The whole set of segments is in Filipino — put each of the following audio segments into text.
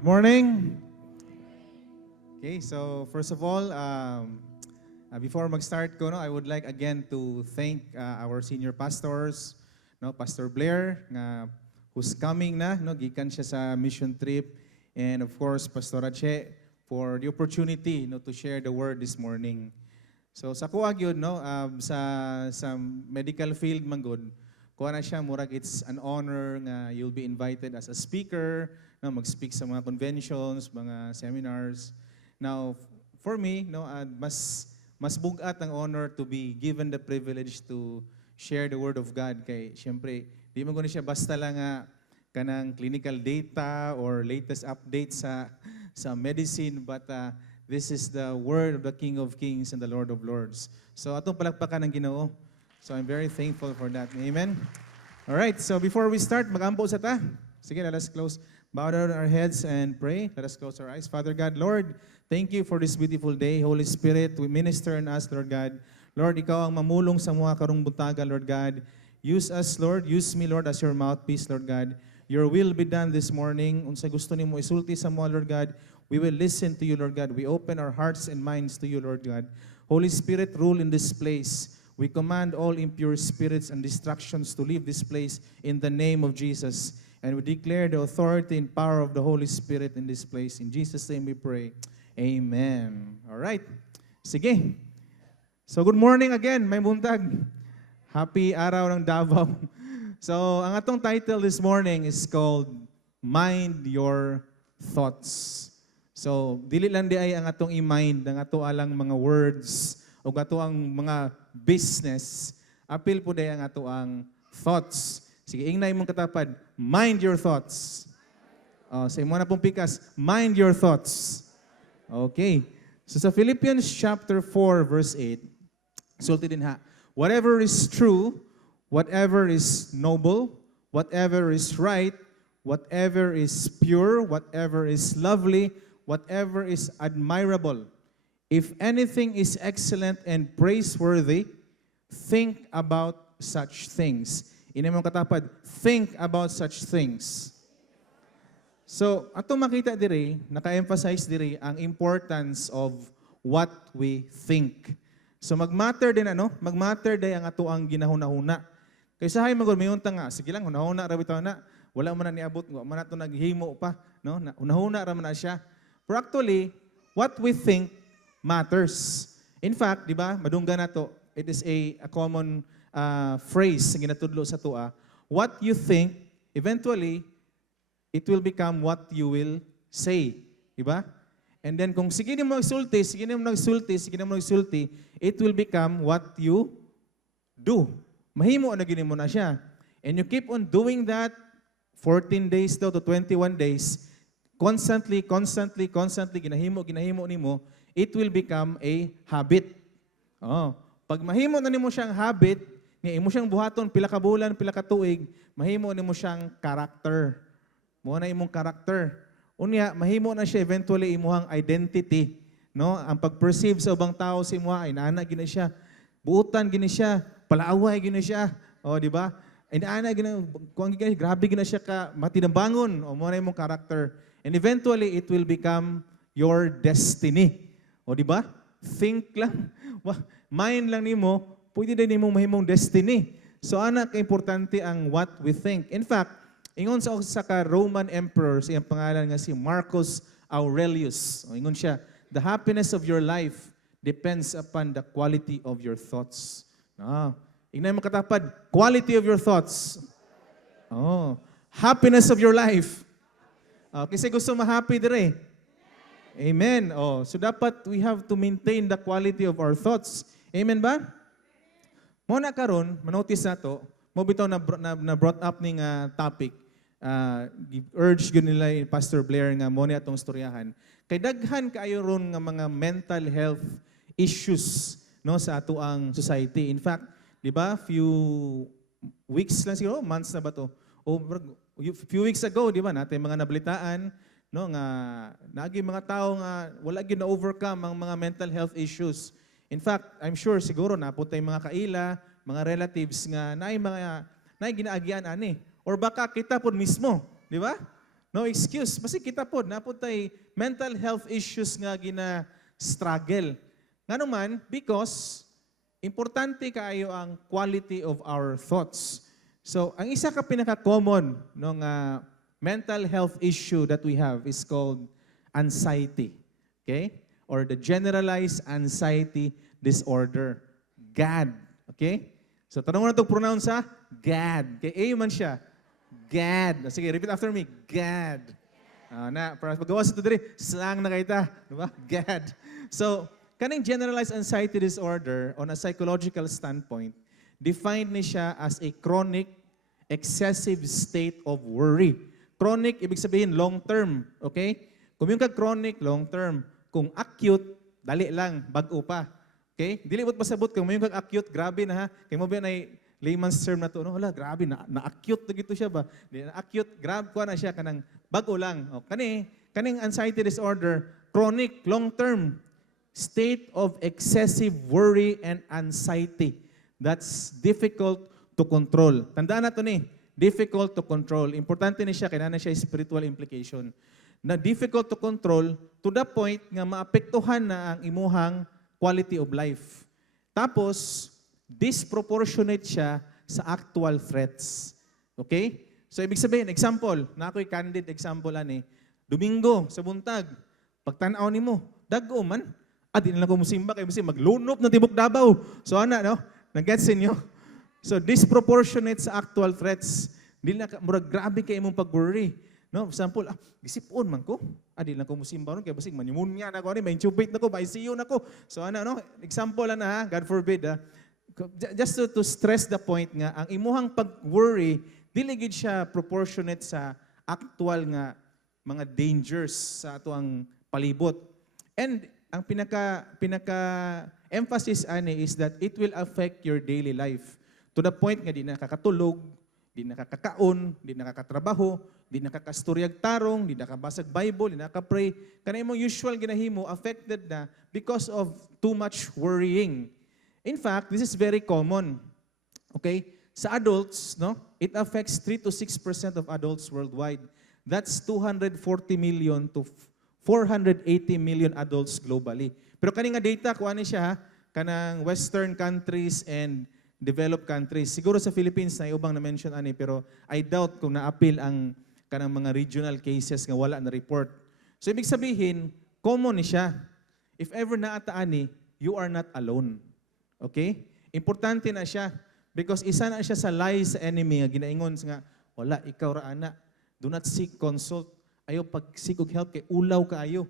Good morning. Okay, so first of all, before mag-start ko, I would like again to thank our senior pastors, Pastor Blair, who's coming na, gikan siya sa mission trip, and of course, Pastor Ache, for the opportunity to share the word this morning. So sa kuha gyud sa medical field man gud, kuha na siya murag it's an honor nga you'll be invited as a speaker, mag-speak sa mga conventions, mga seminars. Now, for me, mas bugat ang honor to be given the privilege to share the word of God kay syempre, di man gud siya basta lang kanang clinical data or latest updates sa medicine, but this is the word of the King of Kings and the Lord of Lords. So atong palakpakan ang Ginoo. So I'm very thankful for that. Amen. All right, so before we start, mag-ampo sa ta. Sige, let us close. Bow down our heads and pray. Let us close our eyes. Father God, Lord, thank you for this beautiful day. Holy Spirit, we minister in us, Lord God. Lord, ikaw ang mamulong sa mga karong buntaga, Lord God. Use us, Lord. Use me, Lord, as your mouthpiece, Lord God. Your will be done this morning. Unsa gusto nimo isulti sa mga, Lord God, we will listen to you, Lord God. We open our hearts and minds to you, Lord God. Holy Spirit, rule in this place. We command all impure spirits and distractions to leave this place in the name of Jesus. And we declare the authority and power of the Holy Spirit in this place. In Jesus' name we pray. Amen. All right. Sige. So good morning again, may buntag. Happy araw ng Davao. So ang atong title this morning is called Mind Your Thoughts. So dili lang di ay ang atong i-mind ang ato alang mga words o ato ang mga business. Apil po di ang ato ang thoughts. Sige, ingnay mong katapad, mind your thoughts. Sa imo na pong pikas, mind your thoughts. Okay. So sa Philippians chapter 4 verse 8, sulti din ha, whatever is true, whatever is noble, whatever is right, whatever is pure, whatever is lovely, whatever is admirable, if anything is excellent and praiseworthy, think about such things. Ina mong katapad, think about such things. So, ato makita diri, naka-emphasize diri ang importance of what we think. So, mag-matter din mag-matter din ang ato ang ginahuna-huna. Kaysa hay magod mayon ta nga, sige lang hunahuna ra bitaw na, wala man na niabot, wa man nato naghimo pa, hunahuna ra man na siya. But actually, what we think matters. In fact, di ba, madunggan nato, it is a common phrase na ginatudlo sa tua, what you think, eventually, it will become what you will say. Diba? And then kung sige mo nagsulti, it will become what you do. Mahimo na gini mo na siya. And you keep on doing that 14 days daw to 21 days, constantly, ginahimo nimo, it will become a habit. Pag mahimo na nimo siyang habit, nga imo siyang buhaton pila ka bulan, pila ka tuig, mahimo nimo siyang character. Mo na imong character. Unya mahimo na siya eventually imuhang identity, Ang pag-perceive sa ubang tao sa imuha ay naana gina siya. Buutan gina siya, palaaway gina siya. Di ba? Ay naana gina kuang gina grabe gina siya ka matinambangon. Mo na imong character. And eventually it will become your destiny. Di ba? Think lang. Mind lang nimo, pwede din nimo mahimong destiny. So ana ka-importante ang what we think. In fact, ingon sa ka Roman emperor, siyang pangalan nga si Marcus Aurelius. Ingon siya, the happiness of your life depends upon the quality of your thoughts. Ignay mo katapad, quality of your thoughts. Happiness of your life. Kasi gusto ma-happy dire. Amen. So dapat we have to maintain the quality of our thoughts. Amen ba? Muna karon, manotice na to, mo bitaw na brought up ning topic. Urge yun nila Pastor Blair nga mo atong istoryahan. Kay daghan kaayo ron nga mga mental health issues sa ato ang society. In fact, di ba, few weeks lang siguro, months na ba to? Few weeks ago, di ba, natin mga nabalitaan, nga nagi mga tao nga wala gyud na-overcome ang mga mental health issues. In fact, I'm sure siguro napunta yung mga kaila, mga relatives nga naay ginaagian ani or baka kita po mismo, di ba? No excuse. Basi kita po, napod tay mental health issues nga gina-struggle. Nga naman, because importante kaayo ang quality of our thoughts. So, ang isa ka pinaka-common ng mental health issue that we have is called anxiety. Okay? Or the generalized anxiety disorder. GAD. Okay? So, tanong mo na itong pronounce ha? GAD. Okay, A man siya. GAD. Sige, repeat after me. GAD. Para paggawa sa ito diri, slang na kita. Diba? GAD. So, kaning generalized anxiety disorder on a psychological standpoint, defined ni siya as a chronic, excessive state of worry. Chronic, ibig sabihin long-term. Okay? Kung yung chronic, long-term. Kung acute, dali lang, bago pa. Okay? Dili mo't pasabot kung may yung acute, grabe na ha. Kaya mo ba na layman's term na to, no? Wala, grabe, na-acute na gito siya ba? Na-acute, grab ko na siya, kanang bago lang. O, kaning anxiety disorder, chronic, long-term, state of excessive worry and anxiety. That's difficult to control. Tandaan na ito ni, difficult to control. Importante ni siya, kaya na siya spiritual implication. Na difficult to control to the point nga maapektuhan na ang imuhang quality of life. Tapos, disproportionate siya sa actual threats. Okay? So, ibig sabihin, example, na ako'y candid example, Domingo, sa buntag, pagtanaw ni mo, dago man, di na lang ko musimba, kayo maglunop ng tibok Davao. So, no? Nag-gets inyo? So, disproportionate sa actual threats. Di na, murag grabe kayo mong pag-worry. No? For example, gisipon man ko. Di lang ko musimba nun, kaya basig, manimunya na ko, may intubate na ko, may ICU na ko. So, no? Example ha, God forbid, just to stress the point nga, ang imuhang pag-worry, diligid siya proportionate sa actual nga mga dangers sa ato ang palibot. And ang pinaka-emphasis is that it will affect your daily life. To the point nga di nakakatulog, di nakakakaon, di nakakatrabaho, di nakakasturyag tarong, di nakabasag Bible, di nakapray. Kanay mong usual ginahimo affected na because of too much worrying. In fact, this is very common. Okay? Sa adults, no? It affects 3 to 6% of adults worldwide. That's 240 million to 480 million adults globally. Pero kaning nga data, kuha ni siya, kanang Western countries and developed countries. Siguro sa Philippines na ubang na-mention pero I doubt kung na-appeal ang kanang mga regional cases nga wala na report. So ibig sabihin, common ni siya. If ever naata you are not alone. Okay? Importante na siya because isa na siya sa lies sa enemy nga ginaingon nga wala ikaw ra ana. Do not seek consult. Ayaw pag-seek og help kay ulaw kaayo.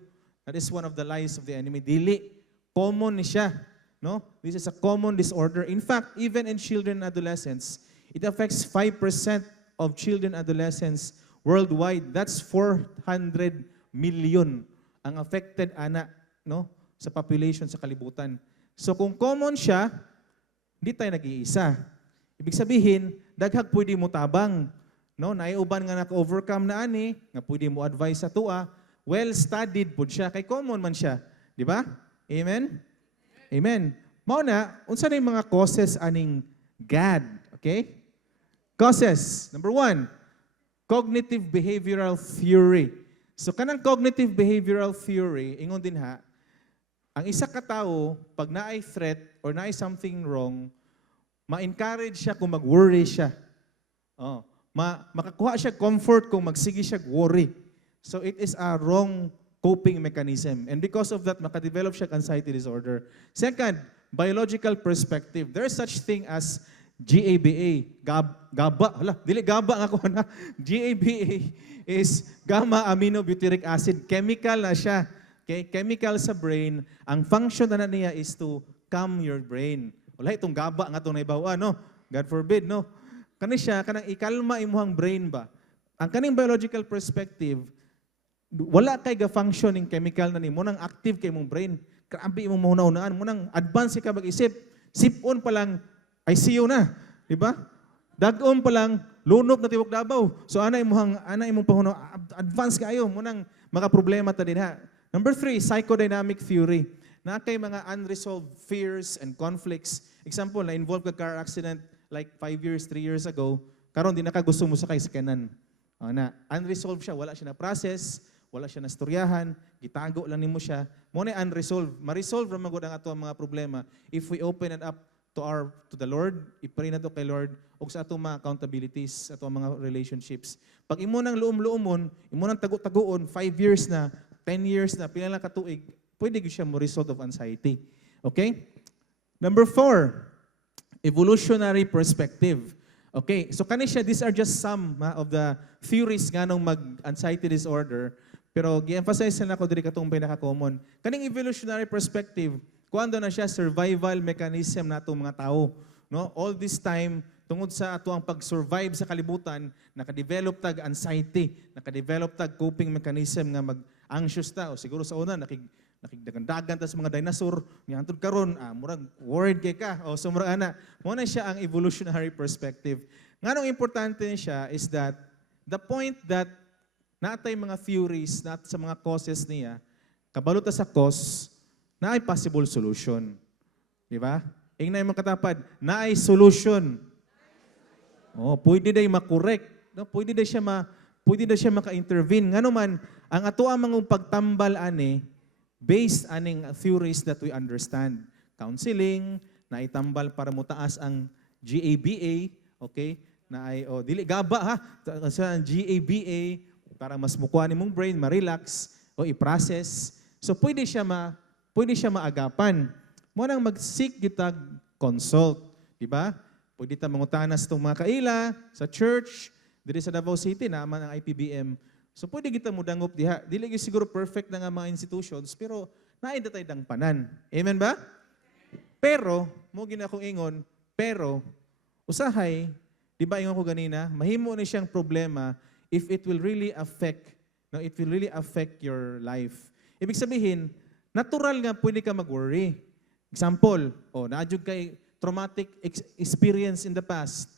That is one of the lies of the enemy. Dili, common ni siya. No? This is a common disorder. In fact, even in children and adolescents, it affects 5% of children and adolescents worldwide. That's 400 million ang affected ana, no, sa population sa kalibutan. So kung common siya, hindi tayo nag-iisa. Ibig sabihin, daghag pwede mo tabang. No, naiuban nga naka-overcome na nga pwede mo advise sa tua, well-studied po siya, kay common man siya. Di ba? Amen? Amen. Mauna, unsa na yung mga causes aning GAD? Okay? Causes. Number 1, cognitive behavioral theory. So, kanang cognitive behavioral theory, ingon din ha, ang isa ka tao, pag naay threat or naay something wrong, ma-encourage siya kung mag-worry siya. Oh. Makakuha siya comfort kung magsige siya worry. So it is a wrong coping mechanism. And because of that, makadevelop siya anxiety disorder. Second, biological perspective. There is such thing as GABA. GABA nga ko na. GABA is gamma aminobutyric acid. Chemical na siya. Okay? Chemical sa brain. Ang function na niya is to calm your brain. Wala itong GABA nga itong naibawa, no? God forbid, no? Kani siya, kanang ikalma imuhang brain ba? Ang kaning biological perspective, wala kay ga-functioning chemical na ni mo nang active kay mong brain. Grabe imong mahunaunaan mo nang advance ka mag-isip. Sipon pa lang ICU na, di ba? Dag-on pa lang lunop na tiwok Davao. So ana imong pahunaw advance kaayo mo nang mga problema ta dinha. Number 3, psychodynamic theory. Na kay mga unresolved fears and conflicts. Example, na involved ka car accident like 5 years, 3 years ago, karon di na ka gusto mo sakay sa kanan. Unresolved siya, wala siya na process, wala siya na storyahan, gitago lang nimo siya. Mo na unresolved. Ma-resolve ra magud ang ato mga problema if we open it up to the Lord, i-pray na to kay Lord ug sa atong mga accountabilities, atong mga relationships. Pag imo nang luom-luomon, imo nang tago-tagoon 5 years na, 10 years na, pila lang katuig, pwede gyud siya mo result of anxiety. Okay? Number 4, evolutionary perspective. Okay, so kani siya, these are just some of the theories nganong mag-anxiety disorder, pero gi-emphasize na ako diri katong pinaka-common. Kaning evolutionary perspective, kuando na siya survival mechanism nato mga tao, no? All this time tungod sa ato ang pag-survive sa kalibutan, naka-develop tag anxiety, naka-develop tag coping mechanism nga mag-anxious ta o siguro sa una nakigdagan ta sa mga dinosaur, niantod karon murag worried kay ka o sumra ana. Mo na siya ang evolutionary perspective. Nganong importante siya is that the point that natay mga theories sa mga causes niya, kabalo ta sa cause, na ay possible solution. Di ba? Ingnan mo katapad, na ay solution. Oh, pwede day makorek, no? Pwede day siya maka-intervene. Ngano man ang ato ang mga pagtambal ani based aning theories that we understand. Counseling, na itambal para mutaas ang GABA, okay? Na ay dili gaba ha, sa GABA para mas mukuha nimong brain, ma-relax o i-process. So pwede siya maagapan. Mo nang mag-seek kita consult, di ba? Pwede ta mangutanas tong mga kaila sa church, diri sa Davao City naman ang IPBM. So pwede kita mo dangop diha. Dili gyud siguro perfect na nga mga institutions, pero naay datay dangpanan. Amen ba? Pero mo gina akong ingon, pero usahay, di ba ingon ko ganina, mahimo ni siyang problema if it will really affect your life. Ibig sabihin, natural nga pwede ka mag-worry. Example, naadjud kay traumatic experience in the past.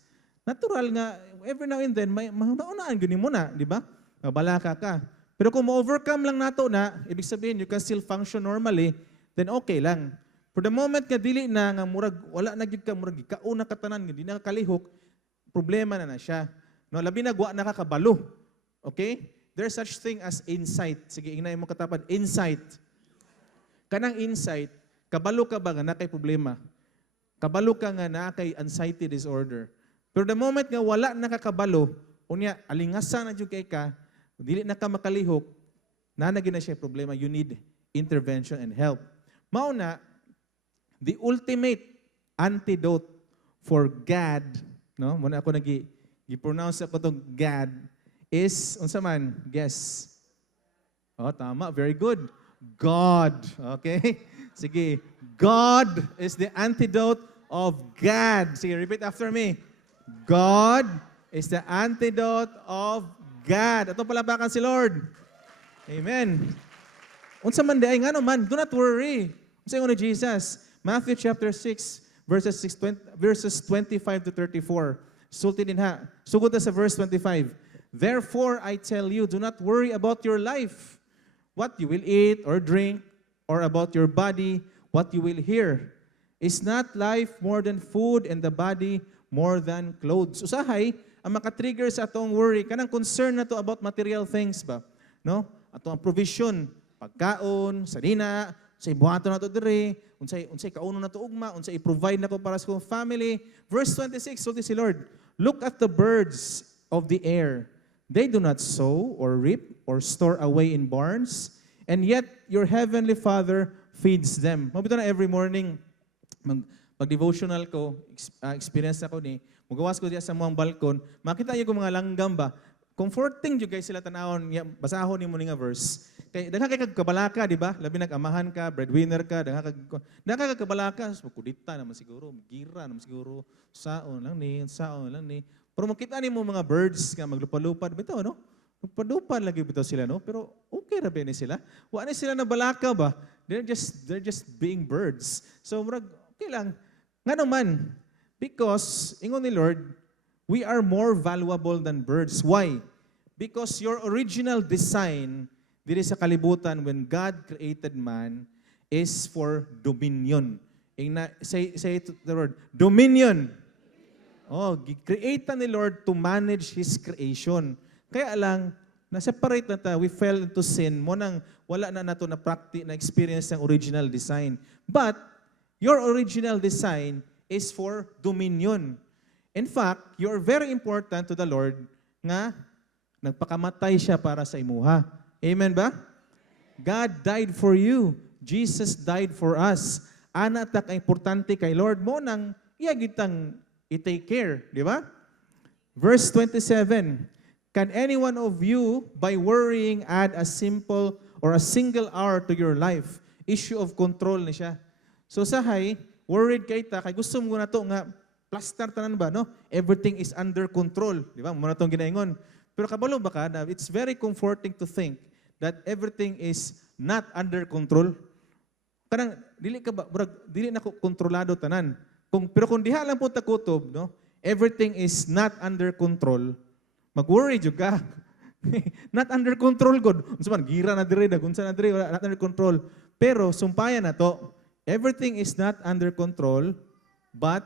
Natural nga, every now and then, maunaan gani mo na, di ba? Mabalaka ka. Pero kung ma-overcome lang nato na, ibig sabihin, you can still function normally, then okay lang. For the moment nga dili na, nga murag, wala na gid ka, murag, kauna katanan, hindi na kalihok, problema na siya. No, labi na, wa nakakabalo. Okay? There's such thing as insight. Sige, ingnayin mo katapad, insight. Kanang insight, kabalo ka ba nga na kay problema? Kabalo ka nga na kay anxiety disorder. Pero the moment nga wala nakakabalo, unya alingasa na jud kay ka, dili na ka makalihok, nanagin na siya problema, you need intervention and help. Mao na, the ultimate antidote for GAD, no? Muna ako gi-pronounce ako tong GAD, is, unsa man, guess. Tama, very good. God, okay? Sige, God is the antidote of GAD. Sige, repeat after me. God is the antidote of God. Ato palabakan si Lord. Amen. Unsa man day ngano man, do not worry. Unsa ingon ni Jesus? Matthew chapter 6 verses 25 to 34. Sulti din ha. Sugod na sa verse 25. Therefore I tell you, do not worry about your life, what you will eat or drink, or about your body, what you will hear. Is not life more than food and the body more than clothes? Usahay, ang makatrigger sa atong worry, kanang concern na to about material things ba? No? Ato ang provision, pagkaon, sanina, unsay buhaton na to dire, unsay kauno na to ugma, unsay i-provide na ko para sa kong family. Verse 26, sulti si Lord, look at the birds of the air. They do not sow or reap or store away in barns, and yet your heavenly Father feeds them. Mabito na every morning, pag-devotional ko, experience ako ni, magawas ko diya sa mga balkon, makita niyo kung mga langgam ba, comforting yung guys sila tanawon, basahon ni mo nga verse. Kaya dagha kay kabalaka, di ba? Labi nag-amahan ka, breadwinner ka, dagha kay kabalaka, kudita naman siguro, gira naman siguro, saon lang ni. Pero makita ni mo mga birds nga maglupad-lupad, bitaw no? Lupad-lupad lagi bitaw sila no, pero okay ra ba ni sila? Wa ni sila na balaka ba? They're just being birds. So murag okay lang. Ngano man, because ingon ni Lord, we are more valuable than birds. Why? Because your original design diri sa kalibutan when God created man is for dominion. Say the word, dominion. Create ni Lord to manage His creation. Kaya lang, na-separate na ta, we fell into sin, mo nang wala na nato na practice, na experience ng original design. But, your original design is for dominion. In fact, you're very important to the Lord nga nagpakamatay siya para sa imuha. Amen ba? God died for you. Jesus died for us. Ana ta ka importante kay Lord mo nang iyagitang i-take care, di ba? Verse 27, can any one of you, by worrying, add a simple or a single hour to your life? Issue of control ni siya. So sahay, worried kay ta, kay gusto mo na to nga, plaster tanan ba, no? Everything is under control. Di ba? Muna itong ginaingon. Pero kabalo ba ka, it's very comforting to think that everything is not under control. Kanang, dili ka ba, dili na kontrolado tanan. Pero kung diha lang po takutob, no? Everything is not under control. Mag-worry juga. Not under control, God. Unsa man, gira na dire, dagunsa na dire, wala, not under control. Pero, sumpayan na to, everything is not under control, but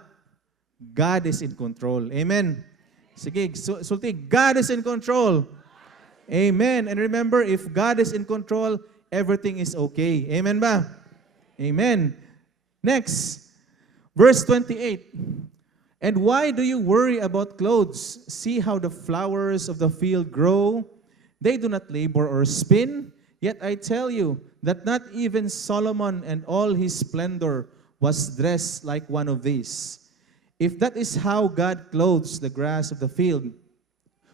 God is in control. Amen. Sige, sulti, God is in control. Amen. And remember, if God is in control, everything is okay. Amen ba? Amen. Next, verse 28. And why do you worry about clothes? See how the flowers of the field grow. They do not labor or spin. Yet I tell you that not even Solomon and all his splendor was dressed like one of these. If that is how God clothes the grass of the field,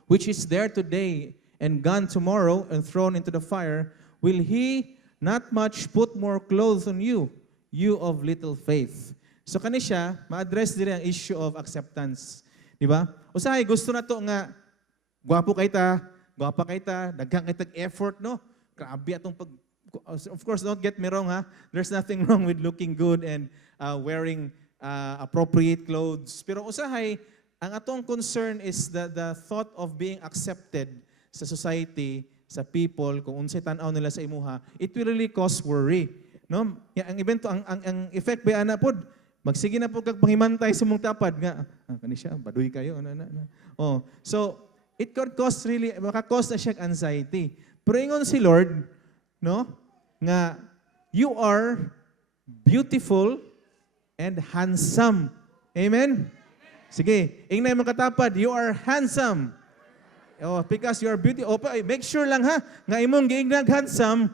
which is there today and gone tomorrow and thrown into the fire, will He not much put more clothes on you, you of little faith? So kani siya, ma-address din ang issue of acceptance. Di ba? Usahay, gusto na to nga, gwapa kay ta, daghang kay tag-effort, no? Grabe atong pag... Of course, don't get me wrong, ha? There's nothing wrong with looking good and wearing appropriate clothes. Pero usahay, ang atong concern is the thought of being accepted sa society, sa people, kung unsay tan-aw nila sa imuha, it will really cause worry. No? Ang evento, ang effect ba ana pod, magsige na po kag pangimantay sa mong tapad nga, kani siya, baduy kayo. Oh, so, it could cause really, maka-cause na siya anxiety. Pero ingon si Lord, no, nga, you are beautiful and handsome. Amen? Sige, ingnay mo katapad, you are handsome. Oh, because you are beautiful. Oh, make sure lang ha, nga imong giingnag handsome,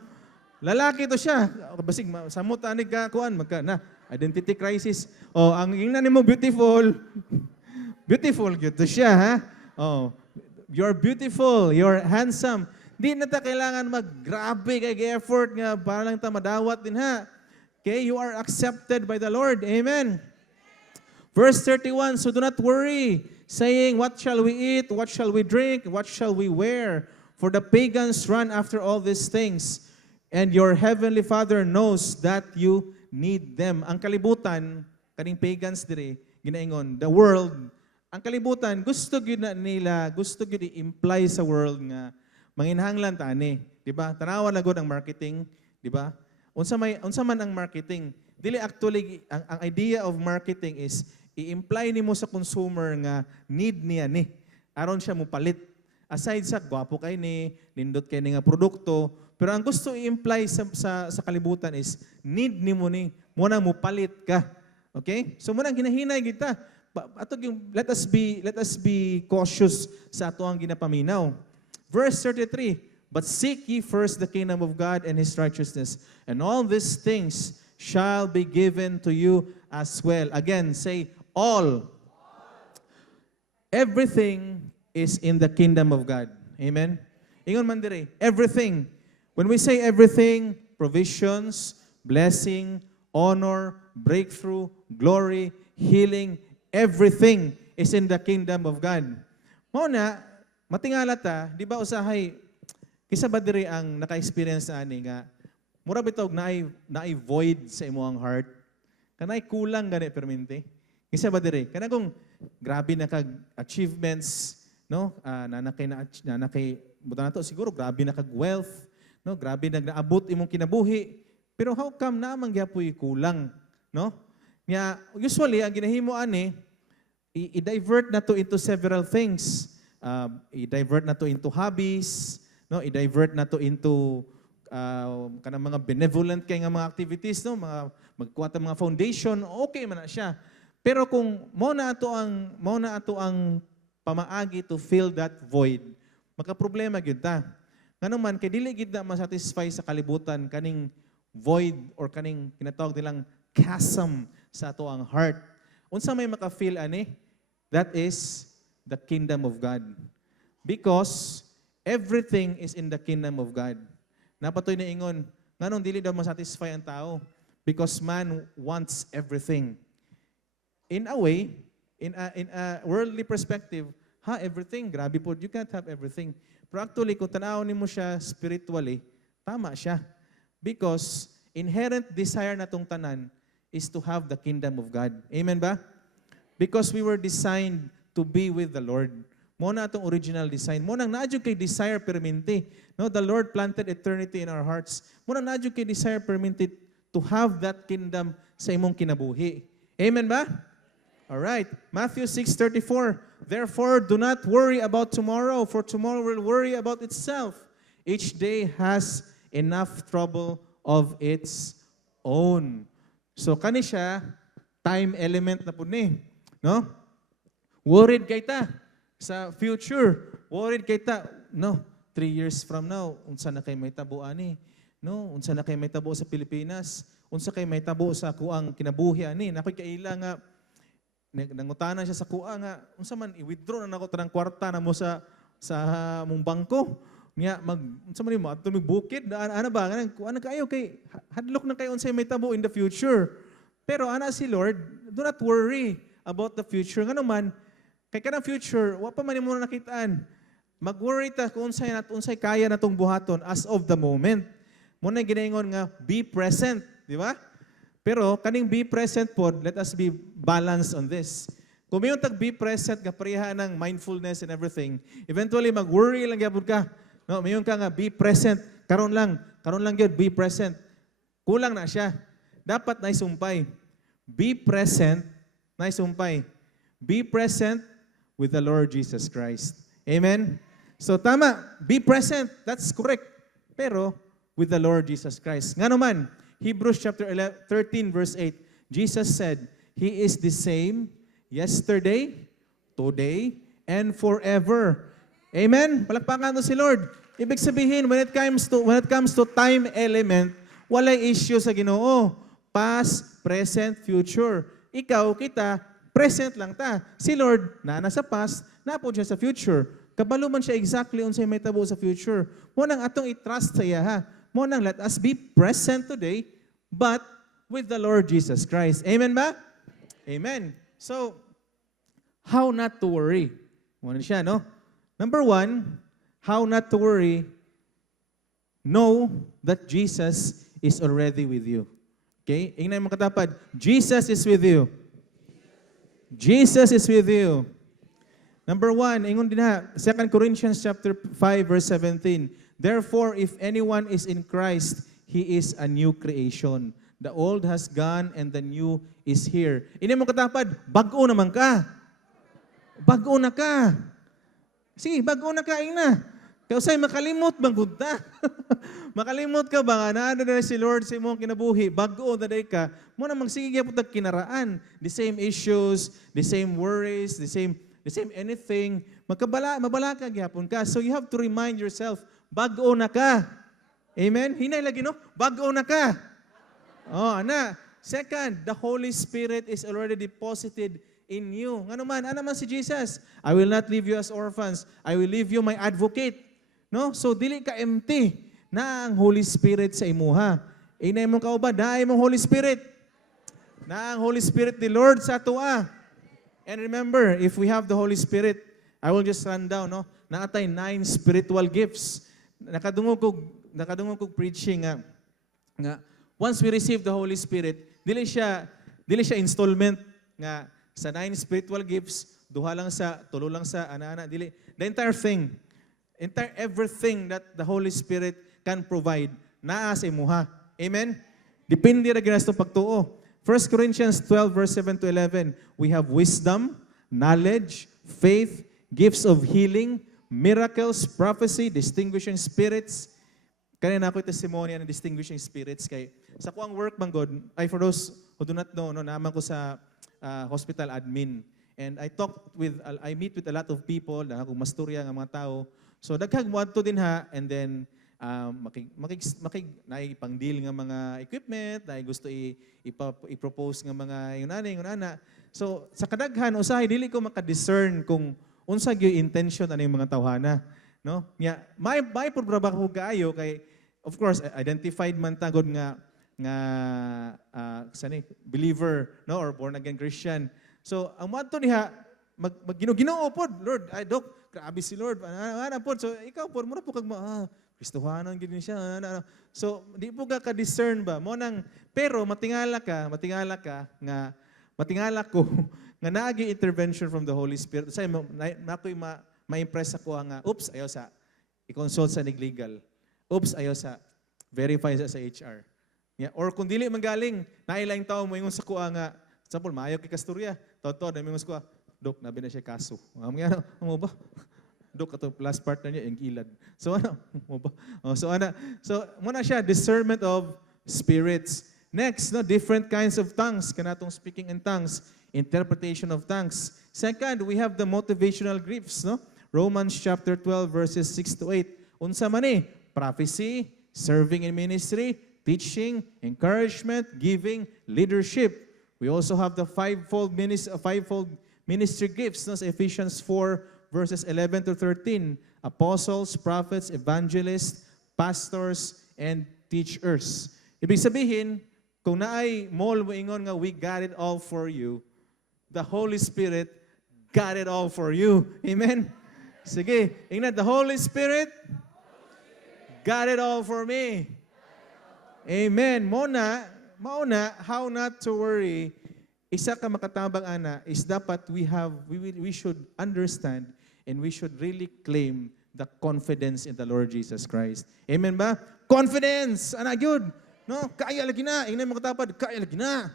lalaki to siya. Basig, samot anig ka, kuan, na, identity crisis. Oh, ang ingnan mo beautiful. Beautiful gyud siya, ha? Oh, you're beautiful, you're handsome. Di na ta kailangan maggrabe kay effort nga para lang ta madawat din, ha? Okay, you are accepted by the Lord. Amen. Verse 31, so do not worry, saying, what shall we eat? What shall we drink? What shall we wear? For the pagans run after all these things, and your heavenly Father knows that you need them. Ang kalibutan, kaning pagans dire, ginaingon, the world, ang kalibutan, gusto gyud na nila, gusto gyud i-imply sa world nga manginhanglan tani, di ba? Tanawan na gud ang marketing, di ba? Unsa man ang marketing? Dili actually ang idea of marketing is i-imply nimo sa consumer nga need niya ni aron siya mo palit. Aside sa gwapo kay ni, nindot kay ni nga produkto, pero ang gusto i-imply sa kalibutan is need ni mo ni muna mo palit ka. Okay? So muna ginahinay kita. Ato yung let us be cautious sa ato ang ginapaminaw. Verse 33, but seek ye first the kingdom of God and His righteousness, and all these things shall be given to you as well. Again, say all. Everything is in the kingdom of God. Amen? Ingon man dire, everything. When we say everything, provisions, blessing, honor, breakthrough, glory, healing, everything is in the kingdom of God. Mauna, matingala ta, di ba usahay, kisa ba diri ang naka-experience na ani nga, mura bitog naay void sa imuang heart, kanay kulang gani permente. Kisa ba diri? Kana kung grabe na kag achievements, no? Nanakay buta na to siguro grabe na kag wealth, no? Grabe naabot imong kinabuhi. Pero how come na mangyapoy kulang, no? Nya usually ang ginahimo ani i-divert na to into several things. i-divert na to into hobbies, no? I-divert na to into kanang mga benevolent kay nga mga activities, no? Magkuha ta mga foundation, okay man na siya. Pero kung mo na ato ang pamaagi to fill that void, makaproblema gyud ta. Nganuman kay dili gid na masatisfy sa kalibutan kaning void or kaning kinatawag nilang chasm sa ato ang heart. Unsa may maka-feel ani? That is the kingdom of God. Because everything is in the kingdom of God. Napatoy na ingon, nganong dili daw masatisfy ang tao? Because man wants everything. In a way, in a worldly perspective, everything, grabe po, you can't have everything. Pero actually, kung tanawin mo siya spiritually, tama siya. Because inherent desire na tong tanan is to have the kingdom of God. Amen ba? Because we were designed to be with the Lord. Mo na atong original design. Mo nang naadyo kay desire permanente. No, the Lord planted eternity in our hearts. Mo nang naadyo kay desire permanente to have that kingdom sa imong kinabuhi. Amen ba? All right. Matthew 6:34. Therefore, do not worry about tomorrow, for tomorrow will worry about itself. Each day has enough trouble of its own. So kani siya time element na pud ni, no? Worried kay ta sa future. Worried kay ta, no, 3 years from now, unsa na kay may tabo ani? No, unsa na kay may tabo sa Pilipinas? Unsa kay may tabo sa kuang kinabuhi ani? Nakoy kaila nga nangutana siya sa kuha nga, unsa man i-withdraw na nako tanang kwarta na mo sa mong bangko. Nya unsa man mo adto bukid ana ba ana kayo kay hadlok na kayo unsay may tabo in the future. Pero ana si Lord, do not worry about the future. Ngano man kay kanang future wa pa man mo nakitaan. Mag-worry ta kung unsay kaya natong buhaton as of the moment. Mo na ginaingon nga be present, di ba? Pero kaning be present pod, let us be balanced on this. Kung may tag be present nga pareha ng mindfulness and everything, eventually mag-worry lang gyapon ka. No, mayon ka nga be present. Karon lang gyud be present. Kulang na siya. Dapat na isumpay. Be present, na isumpay. Be present with the Lord Jesus Christ. Amen. So tama, be present. That's correct. Pero with the Lord Jesus Christ. Ngano man, Hebrews chapter 13 verse 8, Jesus said, He is the same yesterday, today, and forever. Amen? Palakpakan mo si Lord. Ibig sabihin, when it comes to time element, walay issue sa Ginoo. Past, present, future. Ikaw, kita, present lang ta. Si Lord, nasa past, napod siya sa future. Kabalo man siya exactly unsay may tabo sa future. Mo nang atong i-trust sa iya ha. Mo nang let us be present today, but with the Lord Jesus Christ. Amen ba? Amen. So, how not to worry? Muna siya, no? Number 1, how not to worry, know that Jesus is already with you. Okay? Ingnan mo katapad, Jesus is with you. Jesus is with you. Number 1, ingon din ha, 2 Corinthians chapter 5 verse 17. Therefore, if anyone is in Christ, he is a new creation. The old has gone and the new is here. Ini mo katapad, bag-o naman ka. Bag-o na ka. Sige, bag-o na ka, ina. Kaya usay makalimot bang gudta? Makalimot ka ba nga na si Lord sa imong kinabuhi, bag-o na day ka, mo na magsige gyapon tag kinaraan. The same issues, the same worries, the same anything. Mabala ka gyapon ka. So you have to remind yourself, bag-o na ka. Amen? Hinay lagi, no? Bag-o na ka. Oh, ana. Second, the Holy Spirit is already deposited in you. Ano man si Jesus? I will not leave you as orphans. I will leave you my advocate. No? So, dili ka empty na ang Holy Spirit sa imuha. Inay mo kauban, daay mong Holy Spirit. Na ang Holy Spirit ni Lord sa atua. And remember, if we have the Holy Spirit, I will just run down, no? Naatay 9 spiritual gifts. Nakadungog kog preaching nga once we receive the Holy Spirit, dili siya installment nga sa 9 spiritual gifts, tulo lang sa ana-ana, dili. The entire thing, everything that the Holy Spirit can provide, naa sa imuha. Amen? Depende ra gyud sa pagtuo. 1 Corinthians 12 verse 7 to 11, we have wisdom, knowledge, faith, gifts of healing, miracles, prophecy, distinguishing spirits. Kanina ako testimony ng distinguishing spirits kay sa kuang work man God, ay for those who do not know, no, naaman ko sa hospital admin. And I meet with a lot of people, na kung masturya ng mga tao. So daghang mo adto din ha, and then naipang-deal nga mga equipment, na gusto i-propose nga mga yun ana. So sa kadaghan usahay dili ko maka-discern kung unsa gyud intention ano yung mga tawhana, no? Nya may problema ko kaayo kay of course identified man tagod nga believer, no, or born again Christian. So ang madto niha Ginoo pod, Lord, ay dok, grabe si Lord. Ana pod, so ikaw pod mura po kag Kristohanon gid ni siya. So di po ka discern ba mo nang, pero matingala ka nga matingala ko nga naagi intervention from the Holy Spirit. Say nakoy ma-impress ako nga oops ayo sa i-consult sa legal. Oops ayo sa verify sa HR. Yeah, or kung dili manggaling nailaing tawo mo ingon sa kuha nga example maayo kay kasturya. Toto na mingon sa kuha, dok nabi na siya kaso. Mo ba? Dok ato last partner niya yung ilad. So mo ba? So muna siya discernment of spirits. Next, no, different kinds of tongues. Kanatong speaking in tongues, interpretation of tongues. Second, we have the motivational gifts, no? Romans chapter 12 verses 6 to 8. Unsa man prophecy, serving in ministry, teaching, encouragement, giving, leadership. We also have the fivefold ministry gifts, no? Sa Ephesians 4 verses 11 to 13. Apostles, prophets, evangelists, pastors, and teachers. Ibig sabihin, kung naay mall mo ingon nga we got it all for you, the Holy Spirit got it all for you. Amen? Sige, ingnan, the Holy Spirit got it all for me. Amen. Mauna, how not to worry, isa ka makatabang ana is dapat we should understand and we should really claim the confidence in the Lord Jesus Christ. Amen ba? Confidence! Ana, good. No, kaya lagi na. Ingnan mo katapad, kaya lagi na.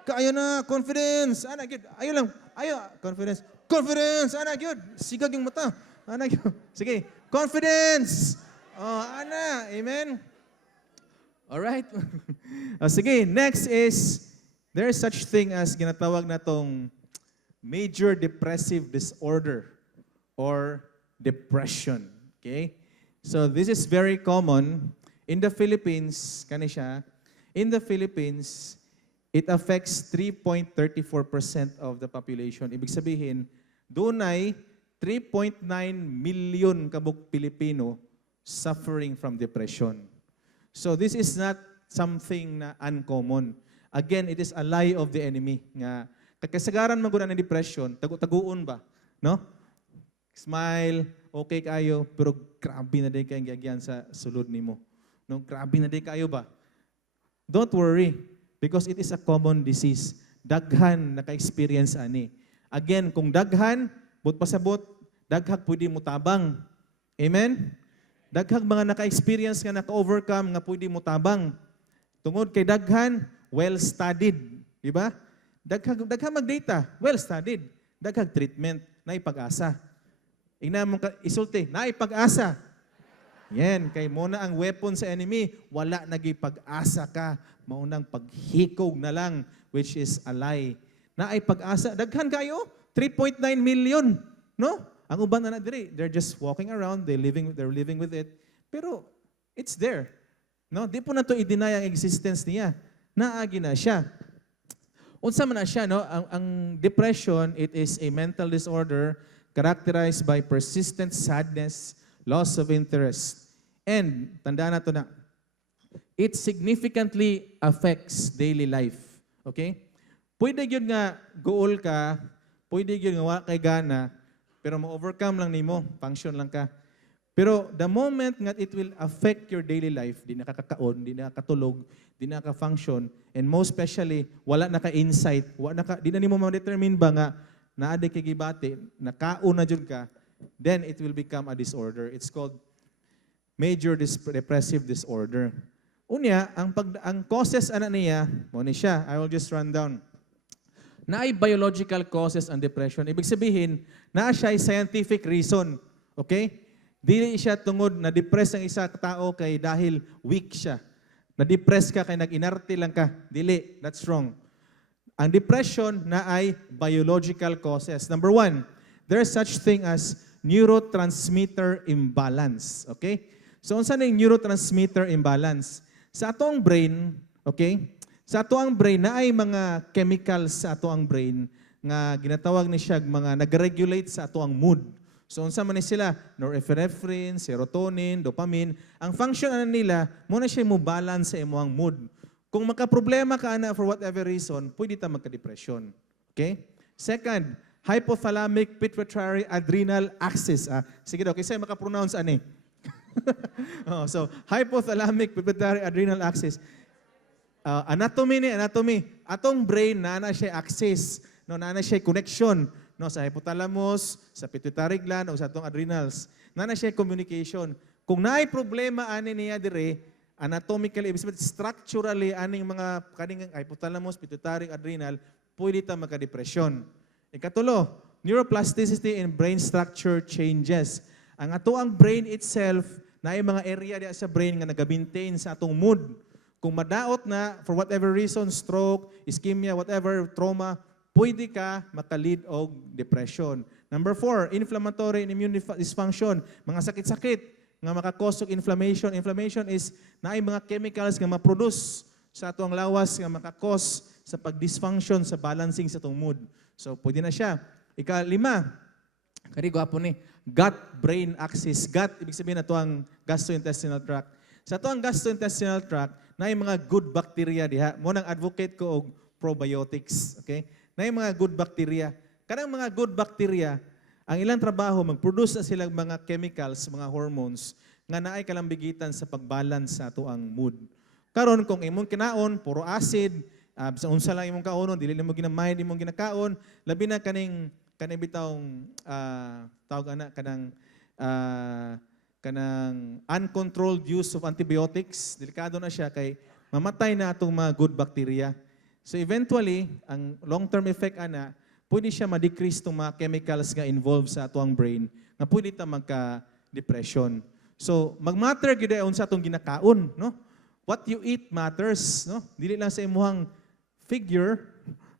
Kaya na, confidence. Ana, good. Ayo lang. Ayo, confidence. Confidence! Ana, good. Sigag yung mata. Ana, good. Sige, confidence! Oh, ana, amen? Alright. Sige, next is, there is such thing as ginatawag na tong major depressive disorder or depression. Okay? So this is very common. In the Philippines, in the Philippines, it affects 3.34% of the population. Ibig sabihin, dunay 3.9 million kabuk Pilipino suffering from depression. So this is not something na uncommon. Again, it is a lie of the enemy. Nga, kasagaran maguna ng depression, taguon ba? No? Smile, okay kayo, pero grabe na din kayong gagyan sa sulod nimo. No, grabe na din kayo ba? Don't worry, because it is a common disease. Daghan naka-experience ani. Again, kung daghan, but pasabot, daghag pwede mo tabang. Amen? Daghag mga naka-experience nga naka-overcome nga pwede mo tabang. Tungod kay daghan, well-studied. Diba? Daghang mag-data, well-studied. Daghang treatment, naipag-asa. Ingnan mo isulti, naipag-asa. Yan, kay mo na ang weapon sa enemy, wala nagipag-asa ka. Maunang paghikog na lang, which is a lie. Naipag-asa, daghan kayo, 3.9 million. No? Ang uban na diri, they're just walking around, they're living with it. Pero it's there. No, di po na to i-deny ang existence niya. Naagi na siya. Unsa man na siya, no? Ang depression, it is a mental disorder characterized by persistent sadness, loss of interest. And tandaan nato na it significantly affects daily life. Okay? Pwede gyud nga goal ka, pwede gyud nga wa kay gana, pero ma-overcome lang nimo, function lang ka. Pero the moment nga it will affect your daily life, di na kakakaon, di na katulog, di na ka-function, and most especially, wala na ka-insight, di na nimo ma-determine ba nga naade kay gibati, nakaon na jud ka, then it will become a disorder. It's called major depressive disorder. Unya, ang causes ana niya, mo ni siya, I will just run down. na ay biological causes ang depression. Ibig sabihin, na siya ay scientific reason. Okay? Dili siya tungod na depress ang isa tao kay dahil weak siya. Na-depress ka kay nag-inarte lang ka. Dili, that's wrong. Ang depression na ay biological causes. Number one, there's such thing as neurotransmitter imbalance. Okay? So, unsa na yung neurotransmitter imbalance? Sa atong brain, okay? Sa atong brain na ay mga chemicals sa atong brain nga ginatawag ni siya mga nag-regulate sa atong mood. So, unsa man ni sila? Norepinephrine, serotonin, dopamine. Ang function nila, muna siya mo balance sa imong mood. Kung makaproblema ka na for whatever reason, pwede ta magka-depression. Okay? Second, hypothalamic pituitary adrenal axis. Sige daw, kasi makapronounce ani. So, hypothalamic pituitary adrenal axis. Anatomy. Atong brain na siya axis, no, na siya connection, no, sa hypothalamus, sa pituitary gland o sa atong adrenals. Na siya communication. Kung naay problema ani niya dire, anatomically, structurally aning mga kaning hypothalamus, pituitary, adrenal, pwede ta magka-depression. Ikatulo, neuroplasticity and brain structure changes. Ang atoang brain itself, na ay mga area diya sa brain nga nag-maintain sa atong mood. Kung madaot na, for whatever reason, stroke, ischemia, whatever, trauma, pwede ka makalid og depression. Number 4, inflammatory and immune dysfunction. Mga sakit-sakit nga makakos og inflammation. Inflammation is na ay mga chemicals nga ma-produce sa atong lawas nga makakos sa pag-dysfunction sa balancing sa atong mood. So, pwede na siya. Ika-5, kari gwapo ni, gut-brain axis. Gut, ibig sabihin na ito ang gastrointestinal tract. Sa ito ang gastrointestinal tract, na yung mga good bacteria diha. Munang advocate ko og probiotics. Okay? Na yung mga good bacteria. Kanang mga good bacteria, ang ilang trabaho, mag-produce na silang mga chemicals, mga hormones, nga naay kalambigitan sa pag-balance sa ato ang mood. Karon kung imong kinaon, puro acid, sa unsa lang imong kaonon, dili mo ginamind imong ginakaon, labi na kaning bitawng tawag ana kanang uncontrolled use of antibiotics, delikado na siya kay mamatay na atong mga good bacteria. So eventually, ang long-term effect ana, pwede siya ma-decrease itong mga chemicals nga involved sa atong brain, na pwede ta magka-depression. So, mag-matter gyud sa atong ginakaon, no? What you eat matters, no? Dili lang sa imuhang figure,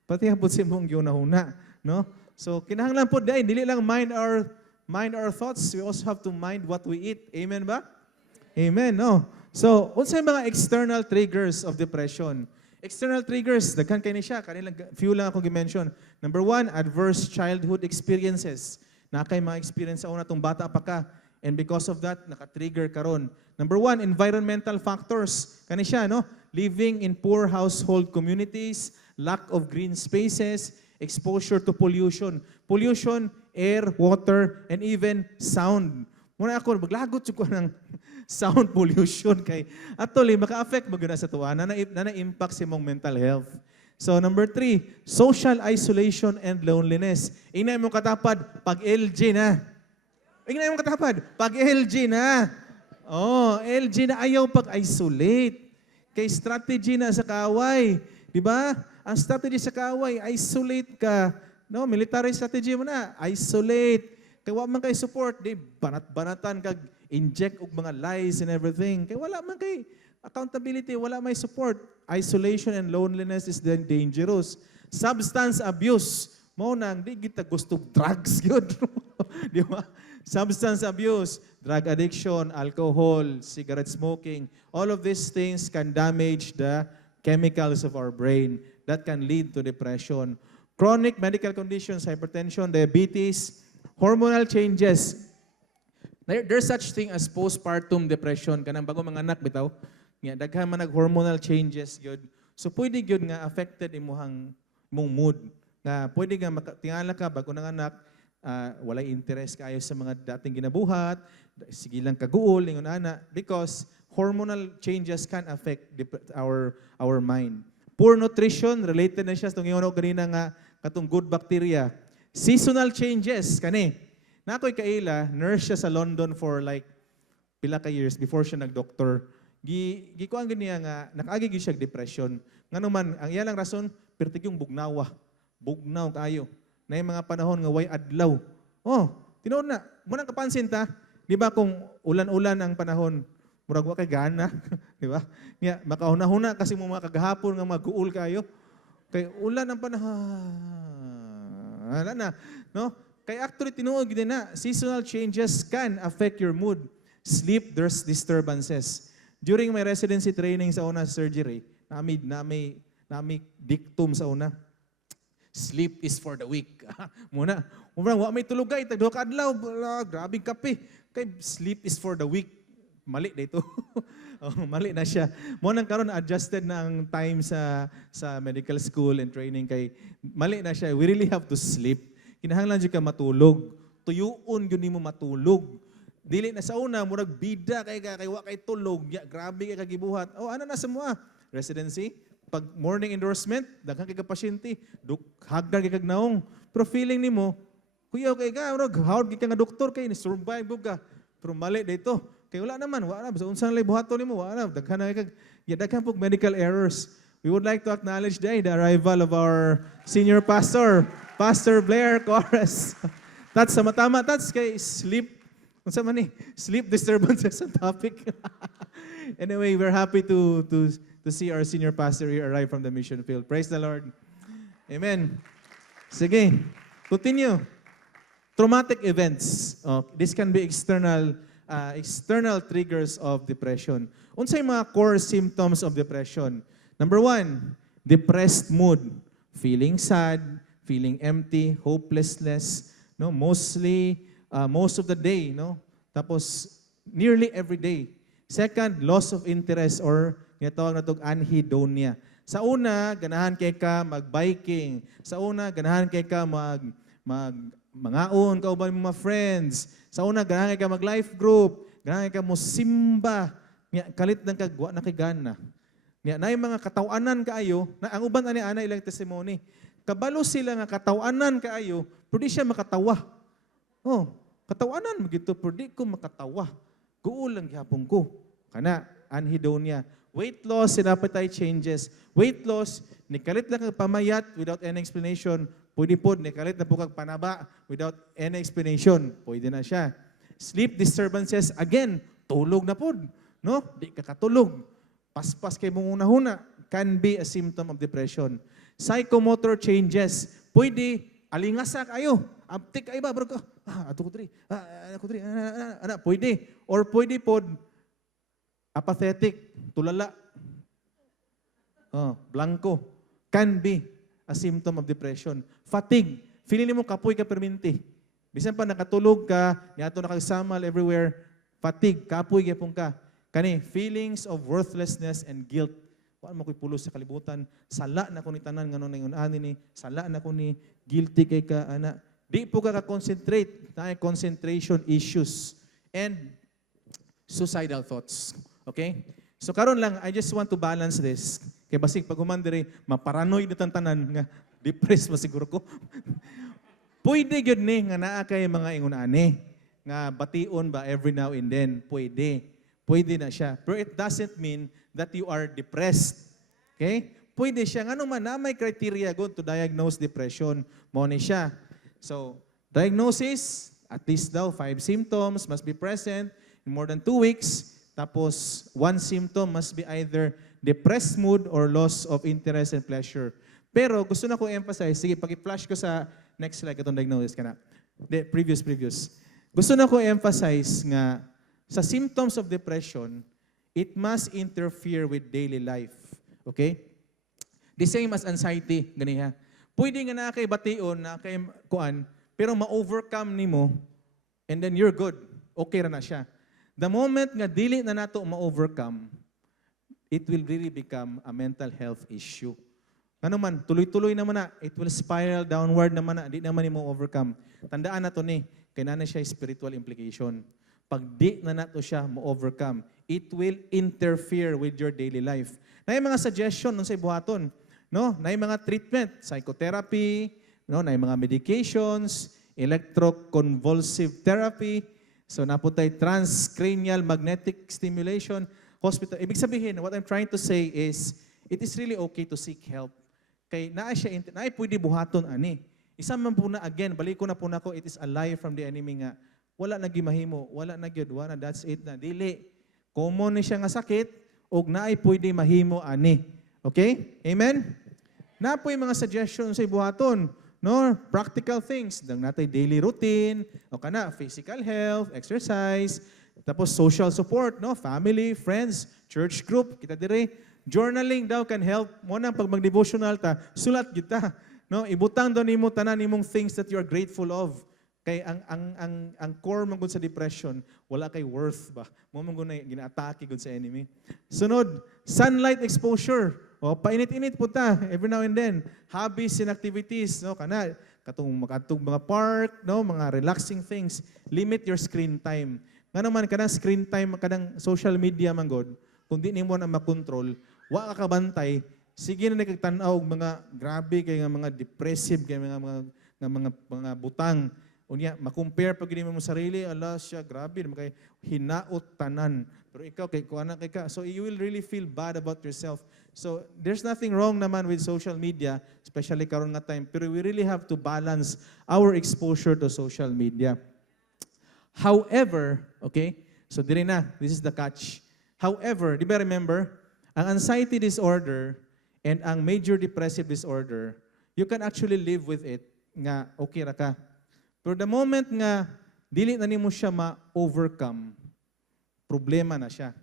pati hapon sa imong ginahuna, no? So, kinahanglan po dahil, dili lang mind our thoughts, we also have to mind what we eat. Amen ba? Amen, no? So, unsay mga external triggers of depression? External triggers, daghan kay ni siya, kanilang few lang akong gi-mention. Number 1, adverse childhood experiences. Na kay mga experience sa una tong bata pa ka, and because of that, naka-trigger karon. Number 1, environmental factors. Kani siya, no? Living in poor household communities, lack of green spaces, exposure to pollution. Pollution, air, water, and even sound. Muna ako, maglagot ko ng sound pollution kay actually maka-affect mo gina sa tuwa na na-impact sa imong mental health. So number 3, social isolation and loneliness. Inay mo katapad pag LG na. Inay mo katapad pag LG na. Oh, LG na ayaw pag-isolate. Kay strategy na sa kaaway, di ba? Ang strategy sa kaaway, isolate ka. No, military strategy mo na, isolate. Kaya wala man kay support, di banat-banatan kag inject og mga lies and everything. Kaya wala man kay accountability, wala may support. Isolation and loneliness is then dangerous. Substance abuse, mo nang di kita gusto drugs yun. Di ba? Substance abuse, drug addiction, alcohol, cigarette smoking, all of these things can damage the chemicals of our brain that can lead to depression. Chronic medical conditions, hypertension, diabetes, hormonal changes. There's such thing as postpartum depression. Kanang bago mga anak bitaw, nga daghan man nag-hormonal changes gyud. So pwede gyud nga affected imong mood. Nga pwede nga tingala ka bago nang anak, walay interest kayo sa mga dating ginabuhat, sige lang kaguol ingon ana because hormonal changes can affect our mind. Poor nutrition related na siya sa ingon ko kanina nga katong good bacteria. Seasonal changes kani. Nakoy kaila, nurse siya sa London for like pila ka years before siya nag-doctor. Gikuan ganiya nga nakaagi gyud siya depression. Ngano man ang iyalang rason pertig yung bugnawa. bugnaw kayo. Na yung mga panahon nga way adlaw. Oh, tinuod na. Muna kapansin ta, di ba kung ulan-ulan ang panahon, murag wa kay gana, di ba? Nya makauna-huna kasi mo mga kagahapon nga mag-uul kayo. Kay ulan ang panahon. Wala na, no? Kay actually tinuod gid na, seasonal changes can affect your mood. Sleep, there's disturbances. During my residency training sa una surgery, na may dictum sa una. Sleep is for the weak. Muna, wa may tulugay, tagduha ka adlaw, grabing kape. Kay sleep is for the weak. Mali dito. Mali na siya. Mo nang karon adjusted na ang time sa medical school and training kay mali na siya. We really have to sleep. Kinahanglan jud ka matulog. Tuyuon gyud nimo matulog. Dili na sa una murag bida kay wa kay tulog. Ya, grabe kay kagibuhat. Oh, ano na sa mga residency? Pag morning endorsement, daghan kay ka pasyente, hagdan kay kag naong. Pero feeling nimo, kuya kay ka, hawd kay ka nga doktor kay ni survive ka. Pero mali dito. Kay wala naman, wala. Sa unsan lay buhaton nimo, wala. Daghan na kay daghan pug medical errors. We would like to acknowledge the arrival of our senior pastor, Pastor Blair Corres. That's sa matama, that's kay sleep. Unsa man ni? Sleep disturbances ang topic. Anyway, we're happy to see our senior pastor here arrive from the mission field. Praise the Lord. Amen. Sige, continue. Traumatic events. This can be external triggers of depression. Unsay mga core symptoms of depression? Number 1, depressed mood. Feeling sad, feeling empty, hopelessness, no? Mostly, most of the day, no? Tapos, nearly every day. Second, loss of interest or tinatawag na itong anhedonia. Sa una, ganahan kay ka mag-biking. Sa una, ganahan kay ka mangaon, kauban mo mga friends. Sa una, ganahan kay ka mag-life group. Ganahan kay ka mo simba. Kalit ng kagwa na kigana. Na yung mga katawanan kaayo, na ang uban ani-ana ilang testimony. Kabalo sila nga katawanan kaayo, pero di siya makatawa. Oh, katawanan mo gito, pero di ko makatawa. Guulang gihapon ko. Kana, anhedonia. Weight loss and appetite changes. Weight loss, nikalit lang kag pamayat without any explanation. Pwede po, nikalit na po kag panaba without any explanation. Pwede na siya. Sleep disturbances, again, tulog na po. No? Di ka katulog. Paspas kay mong una-huna can be a symptom of depression. Psychomotor changes. Pwede, alingasa kayo. Abtik kayo ba? Ato ko tri. Pwede. Or pwede po, apathetic, tulala. Blanco. Can be a symptom of depression. Fatigue. Feeling mo kapoy ka perminti. Bisan pa nakatulog ka, yato nakagsamal everywhere. Fatigue, kapoy gyapon ka. Kani, feelings of worthlessness and guilt. Wala mo ko'y pulos sa kalibutan. Sala na ko ni tanan, nga nung nangyunan ni. Sala na ko ni guilty kay ka, ana. Di po ka concentrate na concentration issues and suicidal thoughts. Okay? So karon lang, I just want to balance this. Kaya basig pag humandiri, maparanoid na tantanan nga, depressed masiguro ko. Pwede yun ni, nga naa kay mga ingunani. Nga bation ba every now and then? Pwede. Pwede na siya. Pero it doesn't mean that you are depressed. Okay? Pwede siya. Nga naman na may criteria go to diagnose depression. Mo ni siya. So, diagnosis, at least daw 5 symptoms must be present in more than 2 weeks. Tapos, 1 symptom must be either depressed mood or loss of interest and pleasure. Pero gusto na ko emphasize, sige, pag-i-flash ko sa next slide, itong diagnosis ka na. Previous. Gusto na ko emphasize nga, sa symptoms of depression, it must interfere with daily life. Okay? The same as anxiety, ganiha. Pwede nga na kay bation, na kay kuan, pero ma-overcome nimo, and then you're good. Okay ra na siya. The moment nga dili na nato ma-overcome, it will really become a mental health issue. Ano man, tuloy-tuloy naman na, it will spiral downward naman na, di naman mo overcome. Tandaan na to ni, kaya na siya spiritual implication. Pag di na nato siya ma-overcome, it will interfere with your daily life. Na yung mga suggestion nun sa ibuhaton, no? Na yung mga treatment, psychotherapy, no? Na yung mga medications, electroconvulsive therapy, so naputay transcranial magnetic stimulation, hospital. Ibig sabihin, what I'm trying to say is, it is really okay to seek help. Kay naa siya, naay pwede buhaton ani. Isa man po na, again, balik ko na po na ko, it is a lie from the enemy nga. Wala na gimahimo, wala na gyud, wala, that's it na. Dili. Common ni siya nga sakit, og naay pwede mahimo ani. Okay? Amen? Na po yung mga suggestions sa buhaton. No? Practical things. Dang natay daily routine, o kana, physical health, exercise, tapos social support, no? Family, friends, church group, kita dire. Journaling daw can help. Mo nang pag mag-devotional ta, sulat kita. No? Ibutang daw nimo tanan nimong things that you are grateful of. Kay ang core man gud sa depression, wala kay worth ba. Mo man gud na gina-atake gud sa enemy. Sunod, sunlight exposure. O painit-init po ta every now and then. Hobbies and activities, no? Kana katong makatug mga park, no, mga relaxing things. Limit your screen time. Nga naman kanang screen time, kanang social media man god, kung di nimo na makontrol, wa ka kabantay, sige na nagtanaw og mga grabe kay nga mga depressive kay mga butang. Unya, makompare pag gini mo sarili, ala siya, grabe, kay hinaot tanan. Pero ikaw, kay kuana kay ka. So you will really feel bad about yourself. So there's nothing wrong naman with social media, especially karon nga time. Pero we really have to balance our exposure to social media. However, okay, so dire na, this is the catch. However, di ba remember, ang anxiety disorder and ang major depressive disorder, you can actually live with it nga okay ra ka. Pero the moment nga dili na nimo siya ma-overcome, problema na siya.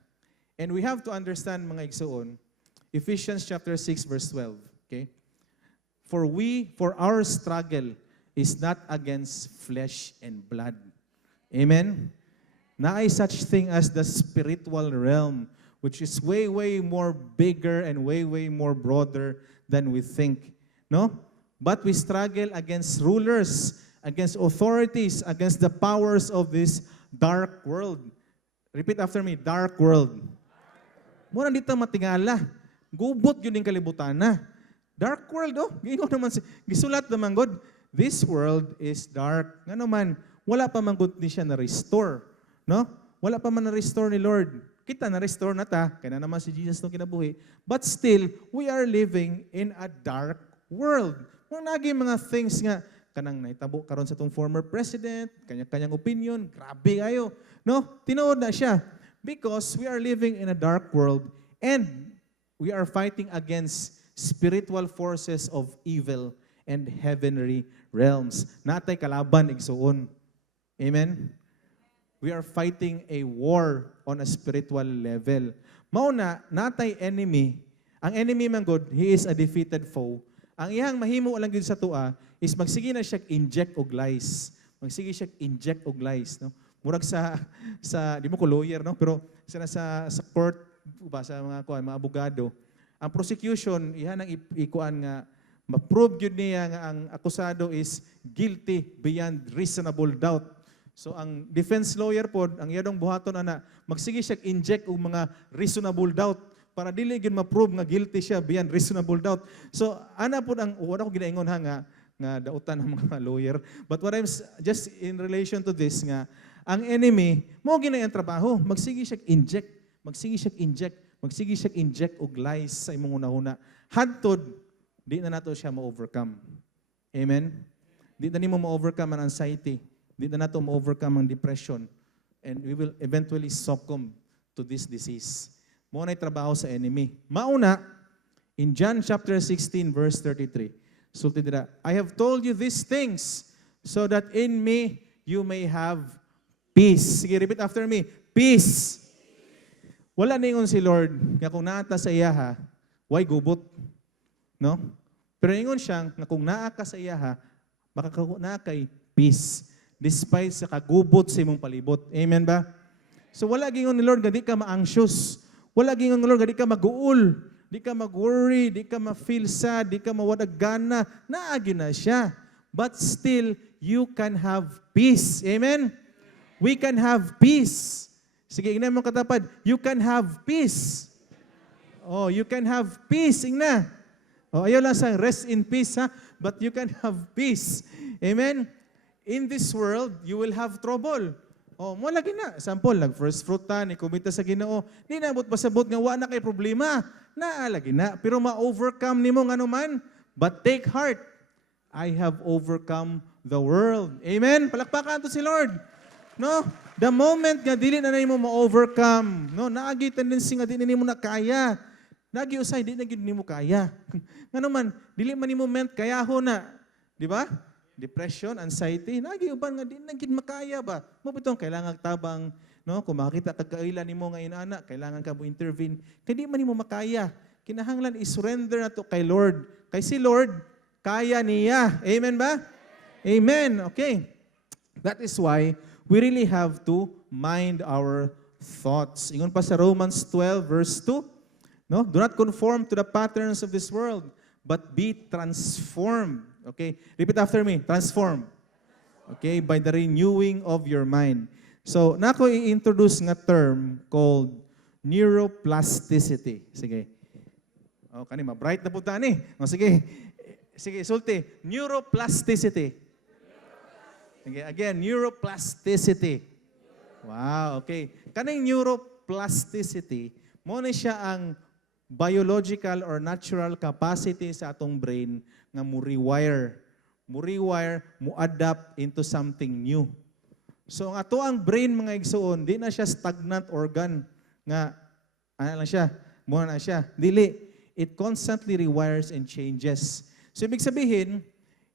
And we have to understand mga igsoon, Ephesians chapter 6 verse 12, okay? For our struggle is not against flesh and blood. Amen? Naay such thing as the spiritual realm, which is way, way more bigger and way, way more broader than we think. No? But we struggle against rulers, against authorities, against the powers of this dark world. Repeat after me, dark world. Muna dito matingala. Gubot yun yung kalibutan na. Dark world, oh. Gisulat naman, God. This world is dark. Nga naman, wala pa man good ni siya na-restore. No? Wala pa man na-restore ni Lord. Kita na-restore na ta. Kaya na naman si Jesus nung kinabuhi. But still, we are living in a dark world. Kung naging mga things nga, kanang naitabo karon sa itong former president, kanya-kanyang opinion, grabe kayo. No? Tinood na siya. Because we are living in a dark world and we are fighting against spiritual forces of evil and heavenly realms. Natay kalaban igsuon. Amen? We are fighting a war on a spiritual level. Mauna, natay enemy. Ang enemy man God, he is a defeated foe. Ang iyang mahimo lang gid sa tua is magsige na siya inject og lies. Magsige siya inject og lies, no? Murag sa di mo ko lawyer, no? Pero sa court ba sa mga abogado, ang prosecution iha nang ikuan nga ma-prove gyud niya nga ang akusado is guilty beyond reasonable doubt. So ang defense lawyer pod, ang iyadong buhaton ana, magsige siya inject og mga reasonable doubt para dili gyud ma-prove nga guilty siya beyond reasonable doubt. So ana pod ang wala ko ginaingon ha nga dautan ng mga lawyer. But what I'm just in relation to this nga ang enemy mo ginay ang trabaho, magsige siya inject, magsige siya inject og lies sa imong una-una. Hantod di na nato siya ma-overcome. Amen. Di na nimo ma-overcome ang anxiety. Di na nato ma-overcome ang depression. And we will eventually succumb to this disease. Mo na trabaho sa enemy. Mauna, in John chapter 16 verse 33, sulti dira, I have told you these things so that in me you may have peace. Sige, repeat after me. Peace. Wala ningon si Lord, nga kung naata sa iyaha, why gubot? No? Pero ingon siya, nga kung naa ka sa iyaha, makakuna kay peace. Despite sa kagubot sa imong palibot. Amen ba? So wala gingon ni Lord nga di ka ma-anxious. Wala gingon ni Lord nga di ka mag-uul. Di ka mag-worry, di ka ma-feel sad, di ka mawadag gana. Naagi na siya. But still, you can have peace. Amen? We can have peace. Sige, ingnan mo katapad. You can have peace. Oh, you can have peace. Ingna. Oh, ayaw lang sa rest in peace, ha? But you can have peace. Amen? In this world, you will have trouble. Oh, mo lagi na. Sample, nag-first fruit ta, ni kumita sa Ginoo. Di na abot pasabot nga wa na kay problema. Naalagi na. Pero ma-overcome nimo nga naman But take heart, I have overcome the world. Amen? Palakpakan to si Lord. No? The moment nga dili na nimo ma-overcome, no, naagi tendency nga dili nimo na kaya. Naagi usay dili na gid nimo kaya. Ngano man dili man nimo ment kayaho na, di ba? Depression, anxiety, naagi uban nga dili na gid makaya ba? Mo bitong kailangan tabang, no? Kung makita kag kaila nimo nga inana, kailangan ka mo intervene. Kay di man nimo makaya. Kinahanglan i-surrender na to kay Lord. Kay si Lord kaya niya. Amen ba? Amen. Okay. That is why we really have to mind our thoughts. Ingon pa sa Romans 12 verse 2, no? Do not conform to the patterns of this world, but be transformed. Okay? Repeat after me. Transform. Okay? By the renewing of your mind. So, nako i-introduce nga term called neuroplasticity. Sige. Oh, kanima bright na punta ni. Oh, sige. Sige, sulti. Neuroplasticity. Okay, again, neuroplasticity. Wow, okay. Kaning neuroplasticity, mo na siya ang biological or natural capacity sa atong brain nga mo-rewire. Mo-rewire, mo-adapt into something new. So, ang ato ang brain, mga igsoon, di na siya stagnant organ nga, ano lang siya, muna na siya. Dili, it constantly rewires and changes. So, ibig sabihin,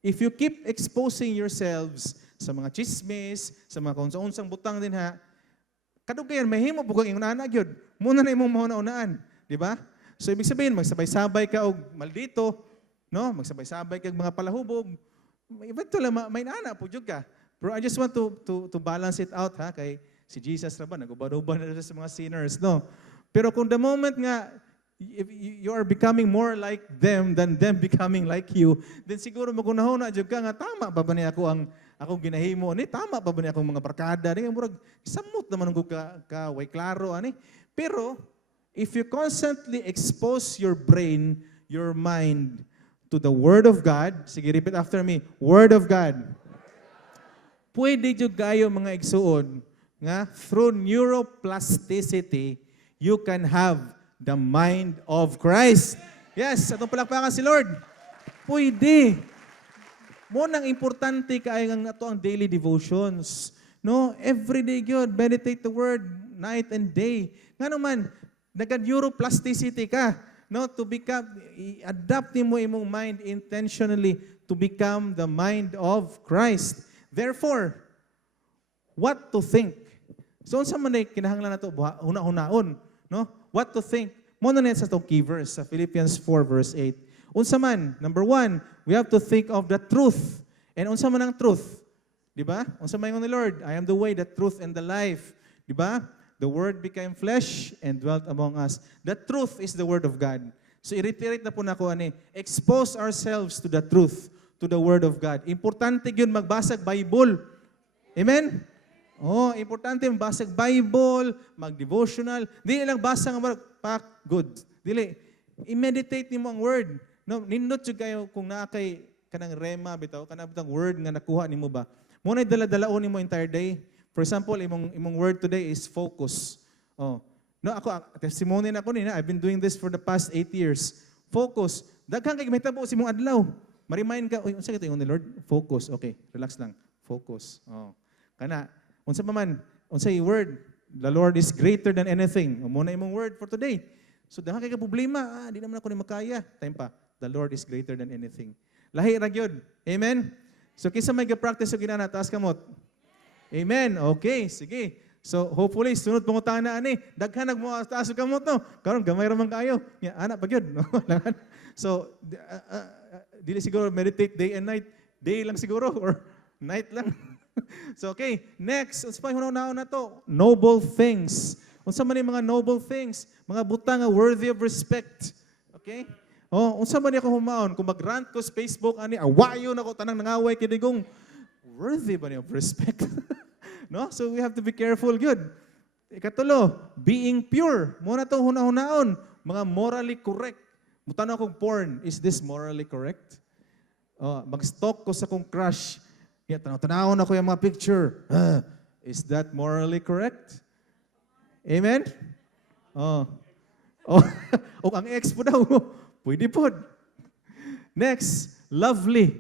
if you keep exposing yourselves sa mga chismis, sa mga kaunsang butang din ha, kadugayan, mahimo po kang inunaan yun. Muna na imong mauna-unaan. Di ba? So, ibig sabihin, magsabay-sabay ka og maldito, no? Magsabay-sabay ka og mga palahubog. Eventually, may nana po jud ka. Pero I just want to balance it out, ha? Kay si Jesus na ba, nag-ubad-ubad na sa mga sinners, no? Pero kung the moment nga, if you are becoming more like them than them becoming like you, then siguro magunahon na jud ka nga, tama ba ba niya ako ang akong ginahimo ni, tama ba ba niya akong mga barkada ni, murag samot naman ko ka way klaro ani. Pero if you constantly expose your brain, your mind to the Word of God, sige repeat after me, Word of God. Pwede jud kayo mga igsuon nga through neuroplasticity you can have the mind of Christ. Yes, atong palakpakan si Lord. Pwede. Mo nang importante kaayo nga ato ang daily devotions. No, every day gyud meditate the word night and day. Ngano man nagka-neuroplasticity ka, no, to become adapt mo imong mind intentionally to become the mind of Christ. Therefore, what to think? So unsa man ay kinahanglan nato huna-hunaon, no? What to think? Mo na sa tong key verse sa Philippians 4 verse 8. Unsa man, number 1, we have to think of the truth. And unsa man ang truth? Di ba? Unsa man ingon ni Lord? I am the way, the truth, and the life. Di ba? The Word became flesh and dwelt among us. The truth is the Word of God. So i-reiterate na po na ko ani, expose ourselves to the truth, to the Word of God. Importante yun magbasag Bible. Amen? Oh, importante magbasag Bible, mag-devotional. Dili lang basa nga pack good. Dili, i-meditate nimo ang Word. No, nindot jud kayo kung naa kay kanang rema bitaw, kanang bitang word nga nakuha nimo ba. Mo na dala-dalaon nimo entire day. For example, imong word today is focus. Oh. No, ako testimony na ako ni na I've been doing this for the past 8 years. Focus. Daghang kay mahitabo si imong adlaw. Ma-remind ka, uy, unsa kito ingon ni Lord? Focus. Okay, relax lang. Focus. Oh. Kana unsa pa man, unsay word? The Lord is greater than anything. Mo na imong word for today. So daghang kay ka problema, di naman ako ni makaya. Time pa. The Lord is greater than anything. Lahi ra gyud. Amen? So, kisa may ga-practice o ginana, taas kamot. Amen. Okay, sige. So, hopefully, sunod pangutangan na ani. Daghan nagmataas o kamot, no? Karon gamay ra man kayo. Ya, anak pa gyud, no? So, dili siguro meditate day and night. Day lang siguro or night lang. So, okay. Next, unsa pa hunaw-hunaw na to? Noble things. Unsa man yung mga noble things? Mga butang nga worthy of respect. Okay? Oh, unsa man ako humaon kung mag-rant ko sa Facebook ani awayo na ko tanang nangaway kidigong worthy ba niya of respect? No? So we have to be careful good. Ikatulo, being pure. Muna to huna-hunaon, mga morally correct. Mutanaw kong porn, is this morally correct? Oh, mag-stalk ko sa kong crush. Ya, tanaw-tanawon ako yung mga picture. Is that morally correct? Amen? Oh. Oh, o ang ex po daw. Pwede po. Next, lovely.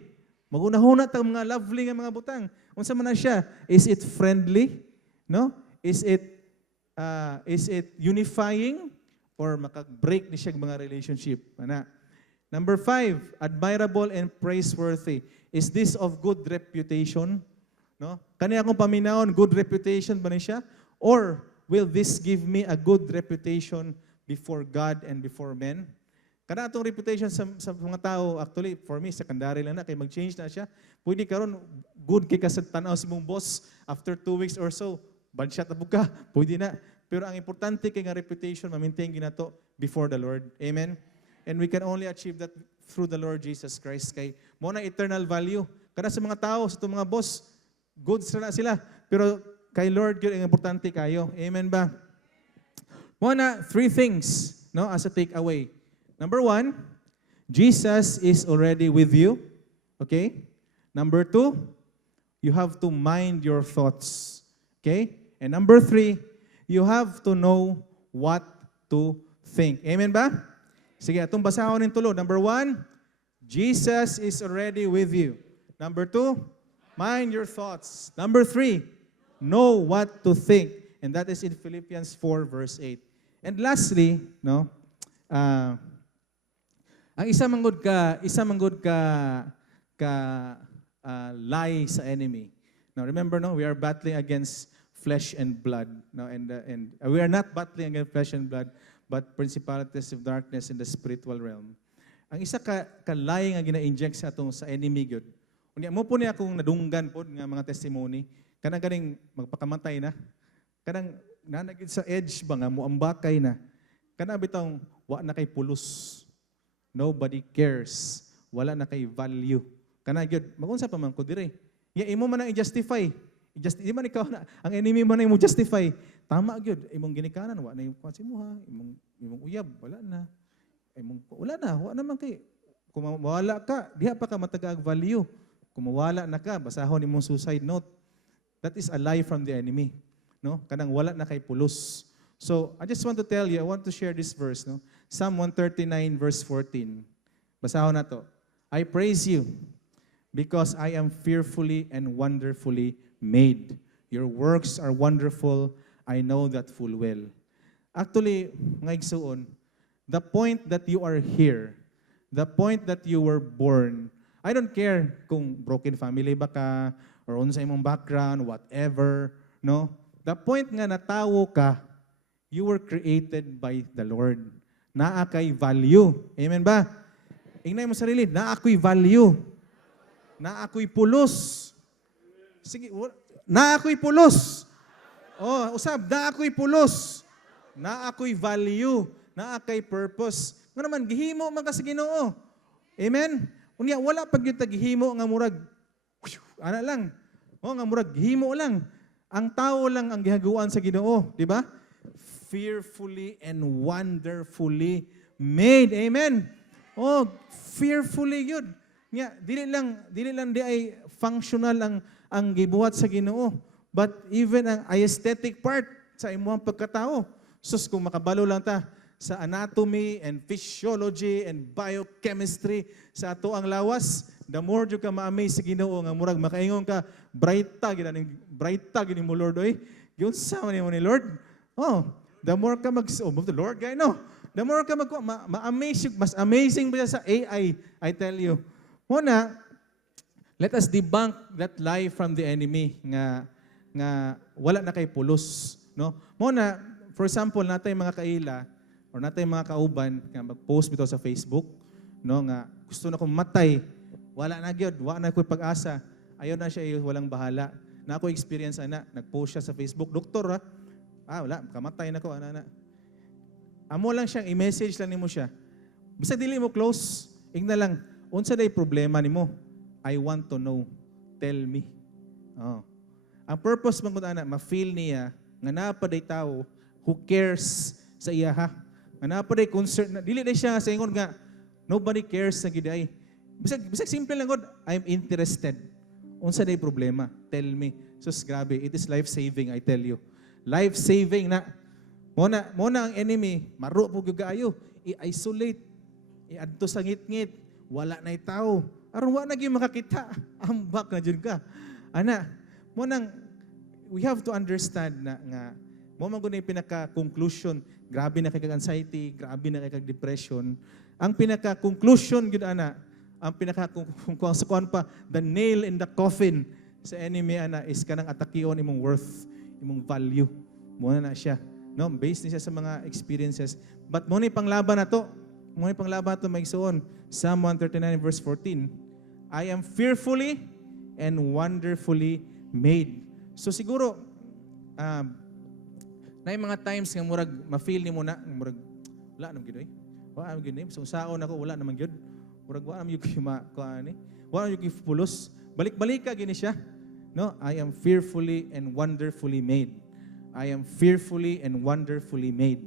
Magunahuna tang mga lovely nga mga butang. Unsa man na siya? Is it friendly? No? Is it unifying? Or makag-break ni siya mga relationship? Ana. Number 5, admirable and praiseworthy. Is this of good reputation? No? Kani akong paminawon, good reputation ba ni siya? Or will this give me a good reputation before God and before men? Kana atong reputation sa mga tao, actually, for me, secondary lang na, kay mag-change na siya. Pwede karon good kay kasad tanaw si mong boss, after 2 weeks or so, banshot na ka, pwede na. Pero ang importante kay nga reputation, ma-maintain ginato before the Lord. Amen? And we can only achieve that through the Lord Jesus Christ. Kay mo na eternal value. Kada sa mga tao, sa itong mga boss, good sila. Pero kay Lord, yun ang importante kayo. Amen ba? Mo na 3 things, no, as a takeaway. Number 1, Jesus is already with you. Okay? Number 2, you have to mind your thoughts. Okay? And number 3, you have to know what to think. Amen ba? Sige, atong basahon ng tulo. Number 1, Jesus is already with you. Number 2, mind your thoughts. Number 3, know what to think. And that is in Philippians 4 verse 8. And lastly, no, ang isa manggod ka lie sa enemy. Now remember, no, we are battling against flesh and blood. No, and we are not battling against flesh and blood, but principalities of darkness in the spiritual realm. Ang isa ka lie nga gina-inject sa atong sa enemy gyud. Unya mo po niya akong nadunggan po nga mga testimony, kanang ganing magpakamatay na. Kanang nanagid sa edge ba nga muambakay na. Kana bitong wa na kay pulos. Nobody cares. Wala na kay value. Kana gyud magunsa pa man ko dire. Ya imo man ang i-justify. Di man ikaw na ang enemy mo na imo justify. Tama gyud imong ginikanan wa na yung kwansi mo ha. Imong uyab wala na. Wa naman kay kung mawala ka, diha pa ka matagaag value. Kung mawala na ka, basahon imong suicide note. That is a lie from the enemy. No? Kanang wala na kay pulos. So, I just want to tell you, I want to share this verse, no? Psalm 139 verse 14. Basahon na to. I praise you because I am fearfully and wonderfully made. Your works are wonderful. I know that full well. Actually, mga igsuon, the point that you are here, the point that you were born, I don't care kung broken family ba ka, or unsa imong background, whatever, no? The point nga natawo ka, you were created by the Lord. Naa kay value. Amen ba? Ingnay mo sarili, naa ko'y value. Naa ko'y pulos. Sige, naa ko'y pulos. Oh, usab, naa ko'y pulos. Naa ko'y value. Naa kay purpose. Nga naman, gihimo man ka sa Ginoo. Amen? Unya, wala pag yung taghimo nga murag, ana lang. O, nga murag, himo lang. Ang tao lang ang gihaguan sa Ginoo. Di ba? Fearfully and wonderfully made. Amen? Oh, fearfully yun. Nga, dili lang di ay functional ang gibuhat sa Ginoo. But even ang aesthetic part sa imong pagkatao. Sus, kung makabalo lang ta, sa anatomy and physiology and biochemistry sa ato ang lawas, the more jud ka ma-amaze sa Ginoo nga murag makaingon ka brighta gid mo Lord oy. Giunsa man nimo ni Lord? Oh, the more ka the Lord guy no. The more ka ma-amaze, mas amazing ba sa AI, I tell you. Muna, let us debunk that lie from the enemy nga wala na kay pulos, no? Muna, for example, natay mga kaila or natay mga kauban nga mag-post bitaw sa Facebook, no, nga gusto na kong matay, wala na gyud, wala na ko'y pag-asa, ayaw na siya, walang bahala. Na ako experience ana, nag-post siya sa Facebook, doktor ha, wala, kamatay na ko, ana. Amo lang siyang i-message lang nimo siya. Bisag dili mo close, ingna lang, unsa day problema nimo? I want to know. Tell me. Oh. Ang purpose man gud ana, ma-feel niya nga napaday tao who cares sa iya ha. Nga napaday concern, dili na siya sa ingon nga nobody cares sa giday. Bisag simple lang gud, I'm interested. Unsa day problema? Tell me. Sus grabe, it is life-saving, I tell you. Life-saving na. Muna ang enemy, maro po gyud kaayo, i-isolate, iadto sa ngit-ngit, wala na tao. Aron wala na gyud makakita. Ambak na jud ka. Ana, mo nang we have to understand na nga mo man gud pinaka-conclusion, grabe na kay anxiety, grabe na kay depression. Ang pinaka-conclusion gud ana, ang pinaka-kuan pa, the nail in the coffin sa enemy ana is kanang atakion imong worth, imong value. Mo na siya. No, based niya sa mga experiences. But mo ni panglaban na to. Mo ni panglaban to maigsuon. Psalm 139 verse 14. I am fearfully and wonderfully made. So siguro na yung mga times nga murag ma-feel nimo na murag wala naman gyud wala naman gyud so saon ako wala naman gyud murag wala naman gyud kuani wala naman gyud pulos balik-balik ka gini siya no. I am fearfully and wonderfully made. I am fearfully and wonderfully made.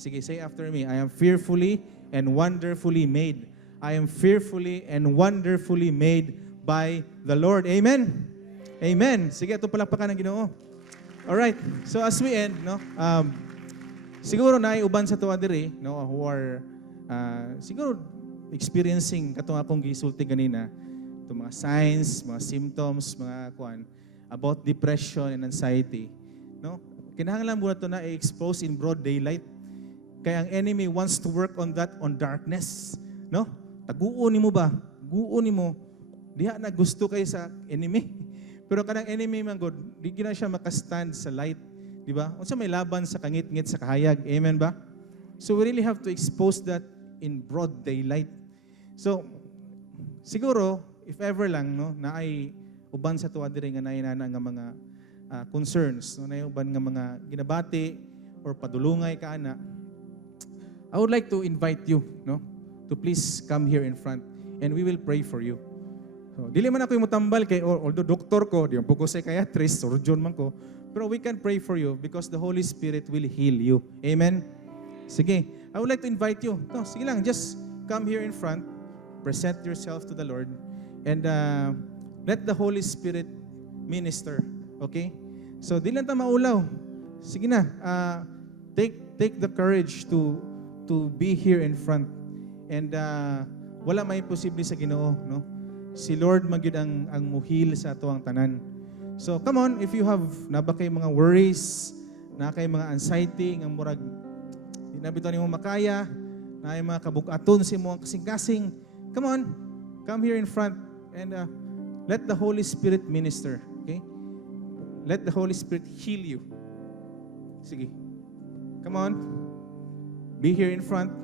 Sige, say after me. I am fearfully and wonderfully made. I am fearfully and wonderfully made by the Lord. Amen? Amen. Sige, ito palakpakan ng Ginoo. Alright, so as we end, no, siguro na uban sa tuwa diri, no, who are siguro experiencing katong akong gisulti ganina, itong mga signs, mga symptoms, mga kuan about depression and anxiety, no? Kinahanglan mo na ito na i-expose in broad daylight. Kaya ang enemy wants to work on that, on darkness. No? Taguon mo ba? Guon mo. Diha na gusto kayo sa enemy. Pero kanang enemy man God, di gina siya makastand sa light. Di ba? Unsa may laban sa kangit-ngit sa kahayag. Amen ba? So we really have to expose that in broad daylight. So, siguro, if ever lang, no, na ay uban sa tuwa diri nga nainana nga mga concerns, no, na uban nga mga ginabati or padulungay ka ana, I would like to invite you, no, to please come here in front and we will pray for you. So, dili man ako imutambal kay although doktor ko, di man po ko psychiatrist, surgeon man ko, pero we can pray for you because the Holy Spirit will heal you. Amen? Sige, I would like to invite you. No, sige lang, just come here in front, present yourself to the Lord, and let the Holy Spirit minister. Okay? So, di lang ta maulaw. Sige na, take the courage to be here in front. And wala may posible sa Ginoo, no? Si Lord magyud ang muhil sa ato ang tanan. So, come on, if you have nabakay mga worries, na kay mga anxiety, nga murag di na bitaw nimo makaya, na ay mga kabug-aton si mo ang kasing-kasing, come on, come here in front and let the Holy Spirit minister. Okay? Let the Holy Spirit heal you. Sige. Come on. Be here in front.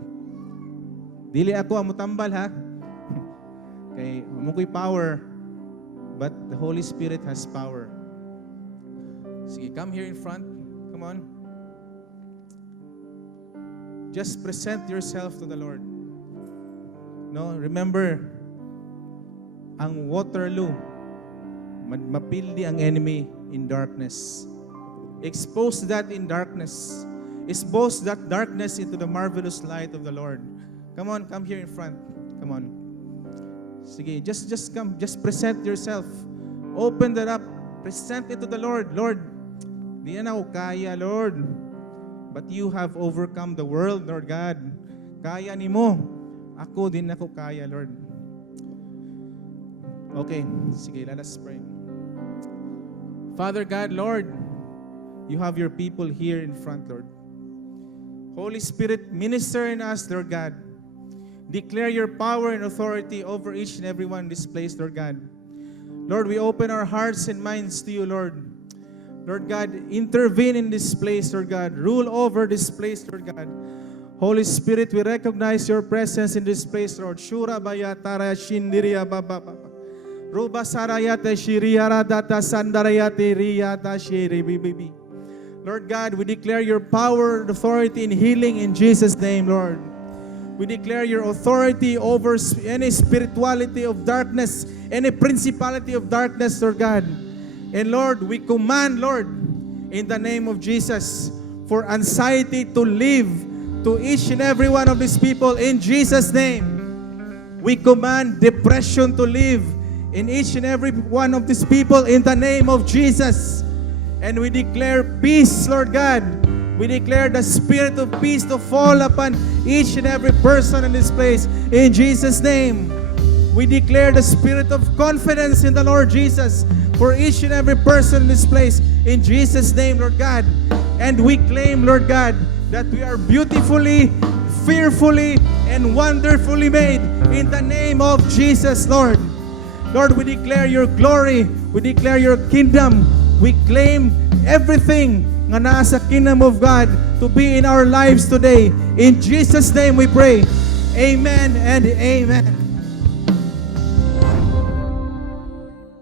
Dili ako ang mutambal, ha? Kay mo ko'y power, but the Holy Spirit has power. Sige, come here in front. Come on. Just present yourself to the Lord. No, remember, ang Waterloo, mapildi ang enemy in darkness. Expose that in darkness. Expose that darkness into the marvelous light of the Lord. Come on, come here in front. Come on. Sige, just come, just present yourself. Open that up. Present it to the Lord. Lord, di na ako kaya, Lord. But you have overcome the world, Lord God. Kaya ni mo. Ako din ako kaya, Lord. Okay, sige, let us pray. Father God, Lord, you have your people here in front, Lord. Holy Spirit, minister in us, Lord God. Declare your power and authority over each and every one in this place, Lord God. Lord, we open our hearts and minds to you, Lord. Lord God, intervene in this place, Lord God. Rule over this place, Lord God. Holy Spirit, we recognize your presence in this place, Lord. Shura baya tara shindiria baba baba. Ruba sarayate shiriyarada sandarayate riyata shiri bibi. Lord God, we declare your power and authority in healing in Jesus' name, Lord. We declare your authority over any spirituality of darkness, any principality of darkness, Lord God. And Lord, we command, Lord, in the name of Jesus, for anxiety to leave to each and every one of these people in Jesus' name. We command depression to leave in each and every one of these people in the name of Jesus. And we declare peace, Lord God. We declare the spirit of peace to fall upon each and every person in this place. In Jesus' name. We declare the spirit of confidence in the Lord Jesus for each and every person in this place. In Jesus' name, Lord God. And we claim, Lord God, that we are beautifully, fearfully, and wonderfully made in the name of Jesus, Lord. Lord, we declare your glory. We declare your kingdom. We claim everything nga nasa kingdom of God to be in our lives today. In Jesus' name we pray. Amen and amen.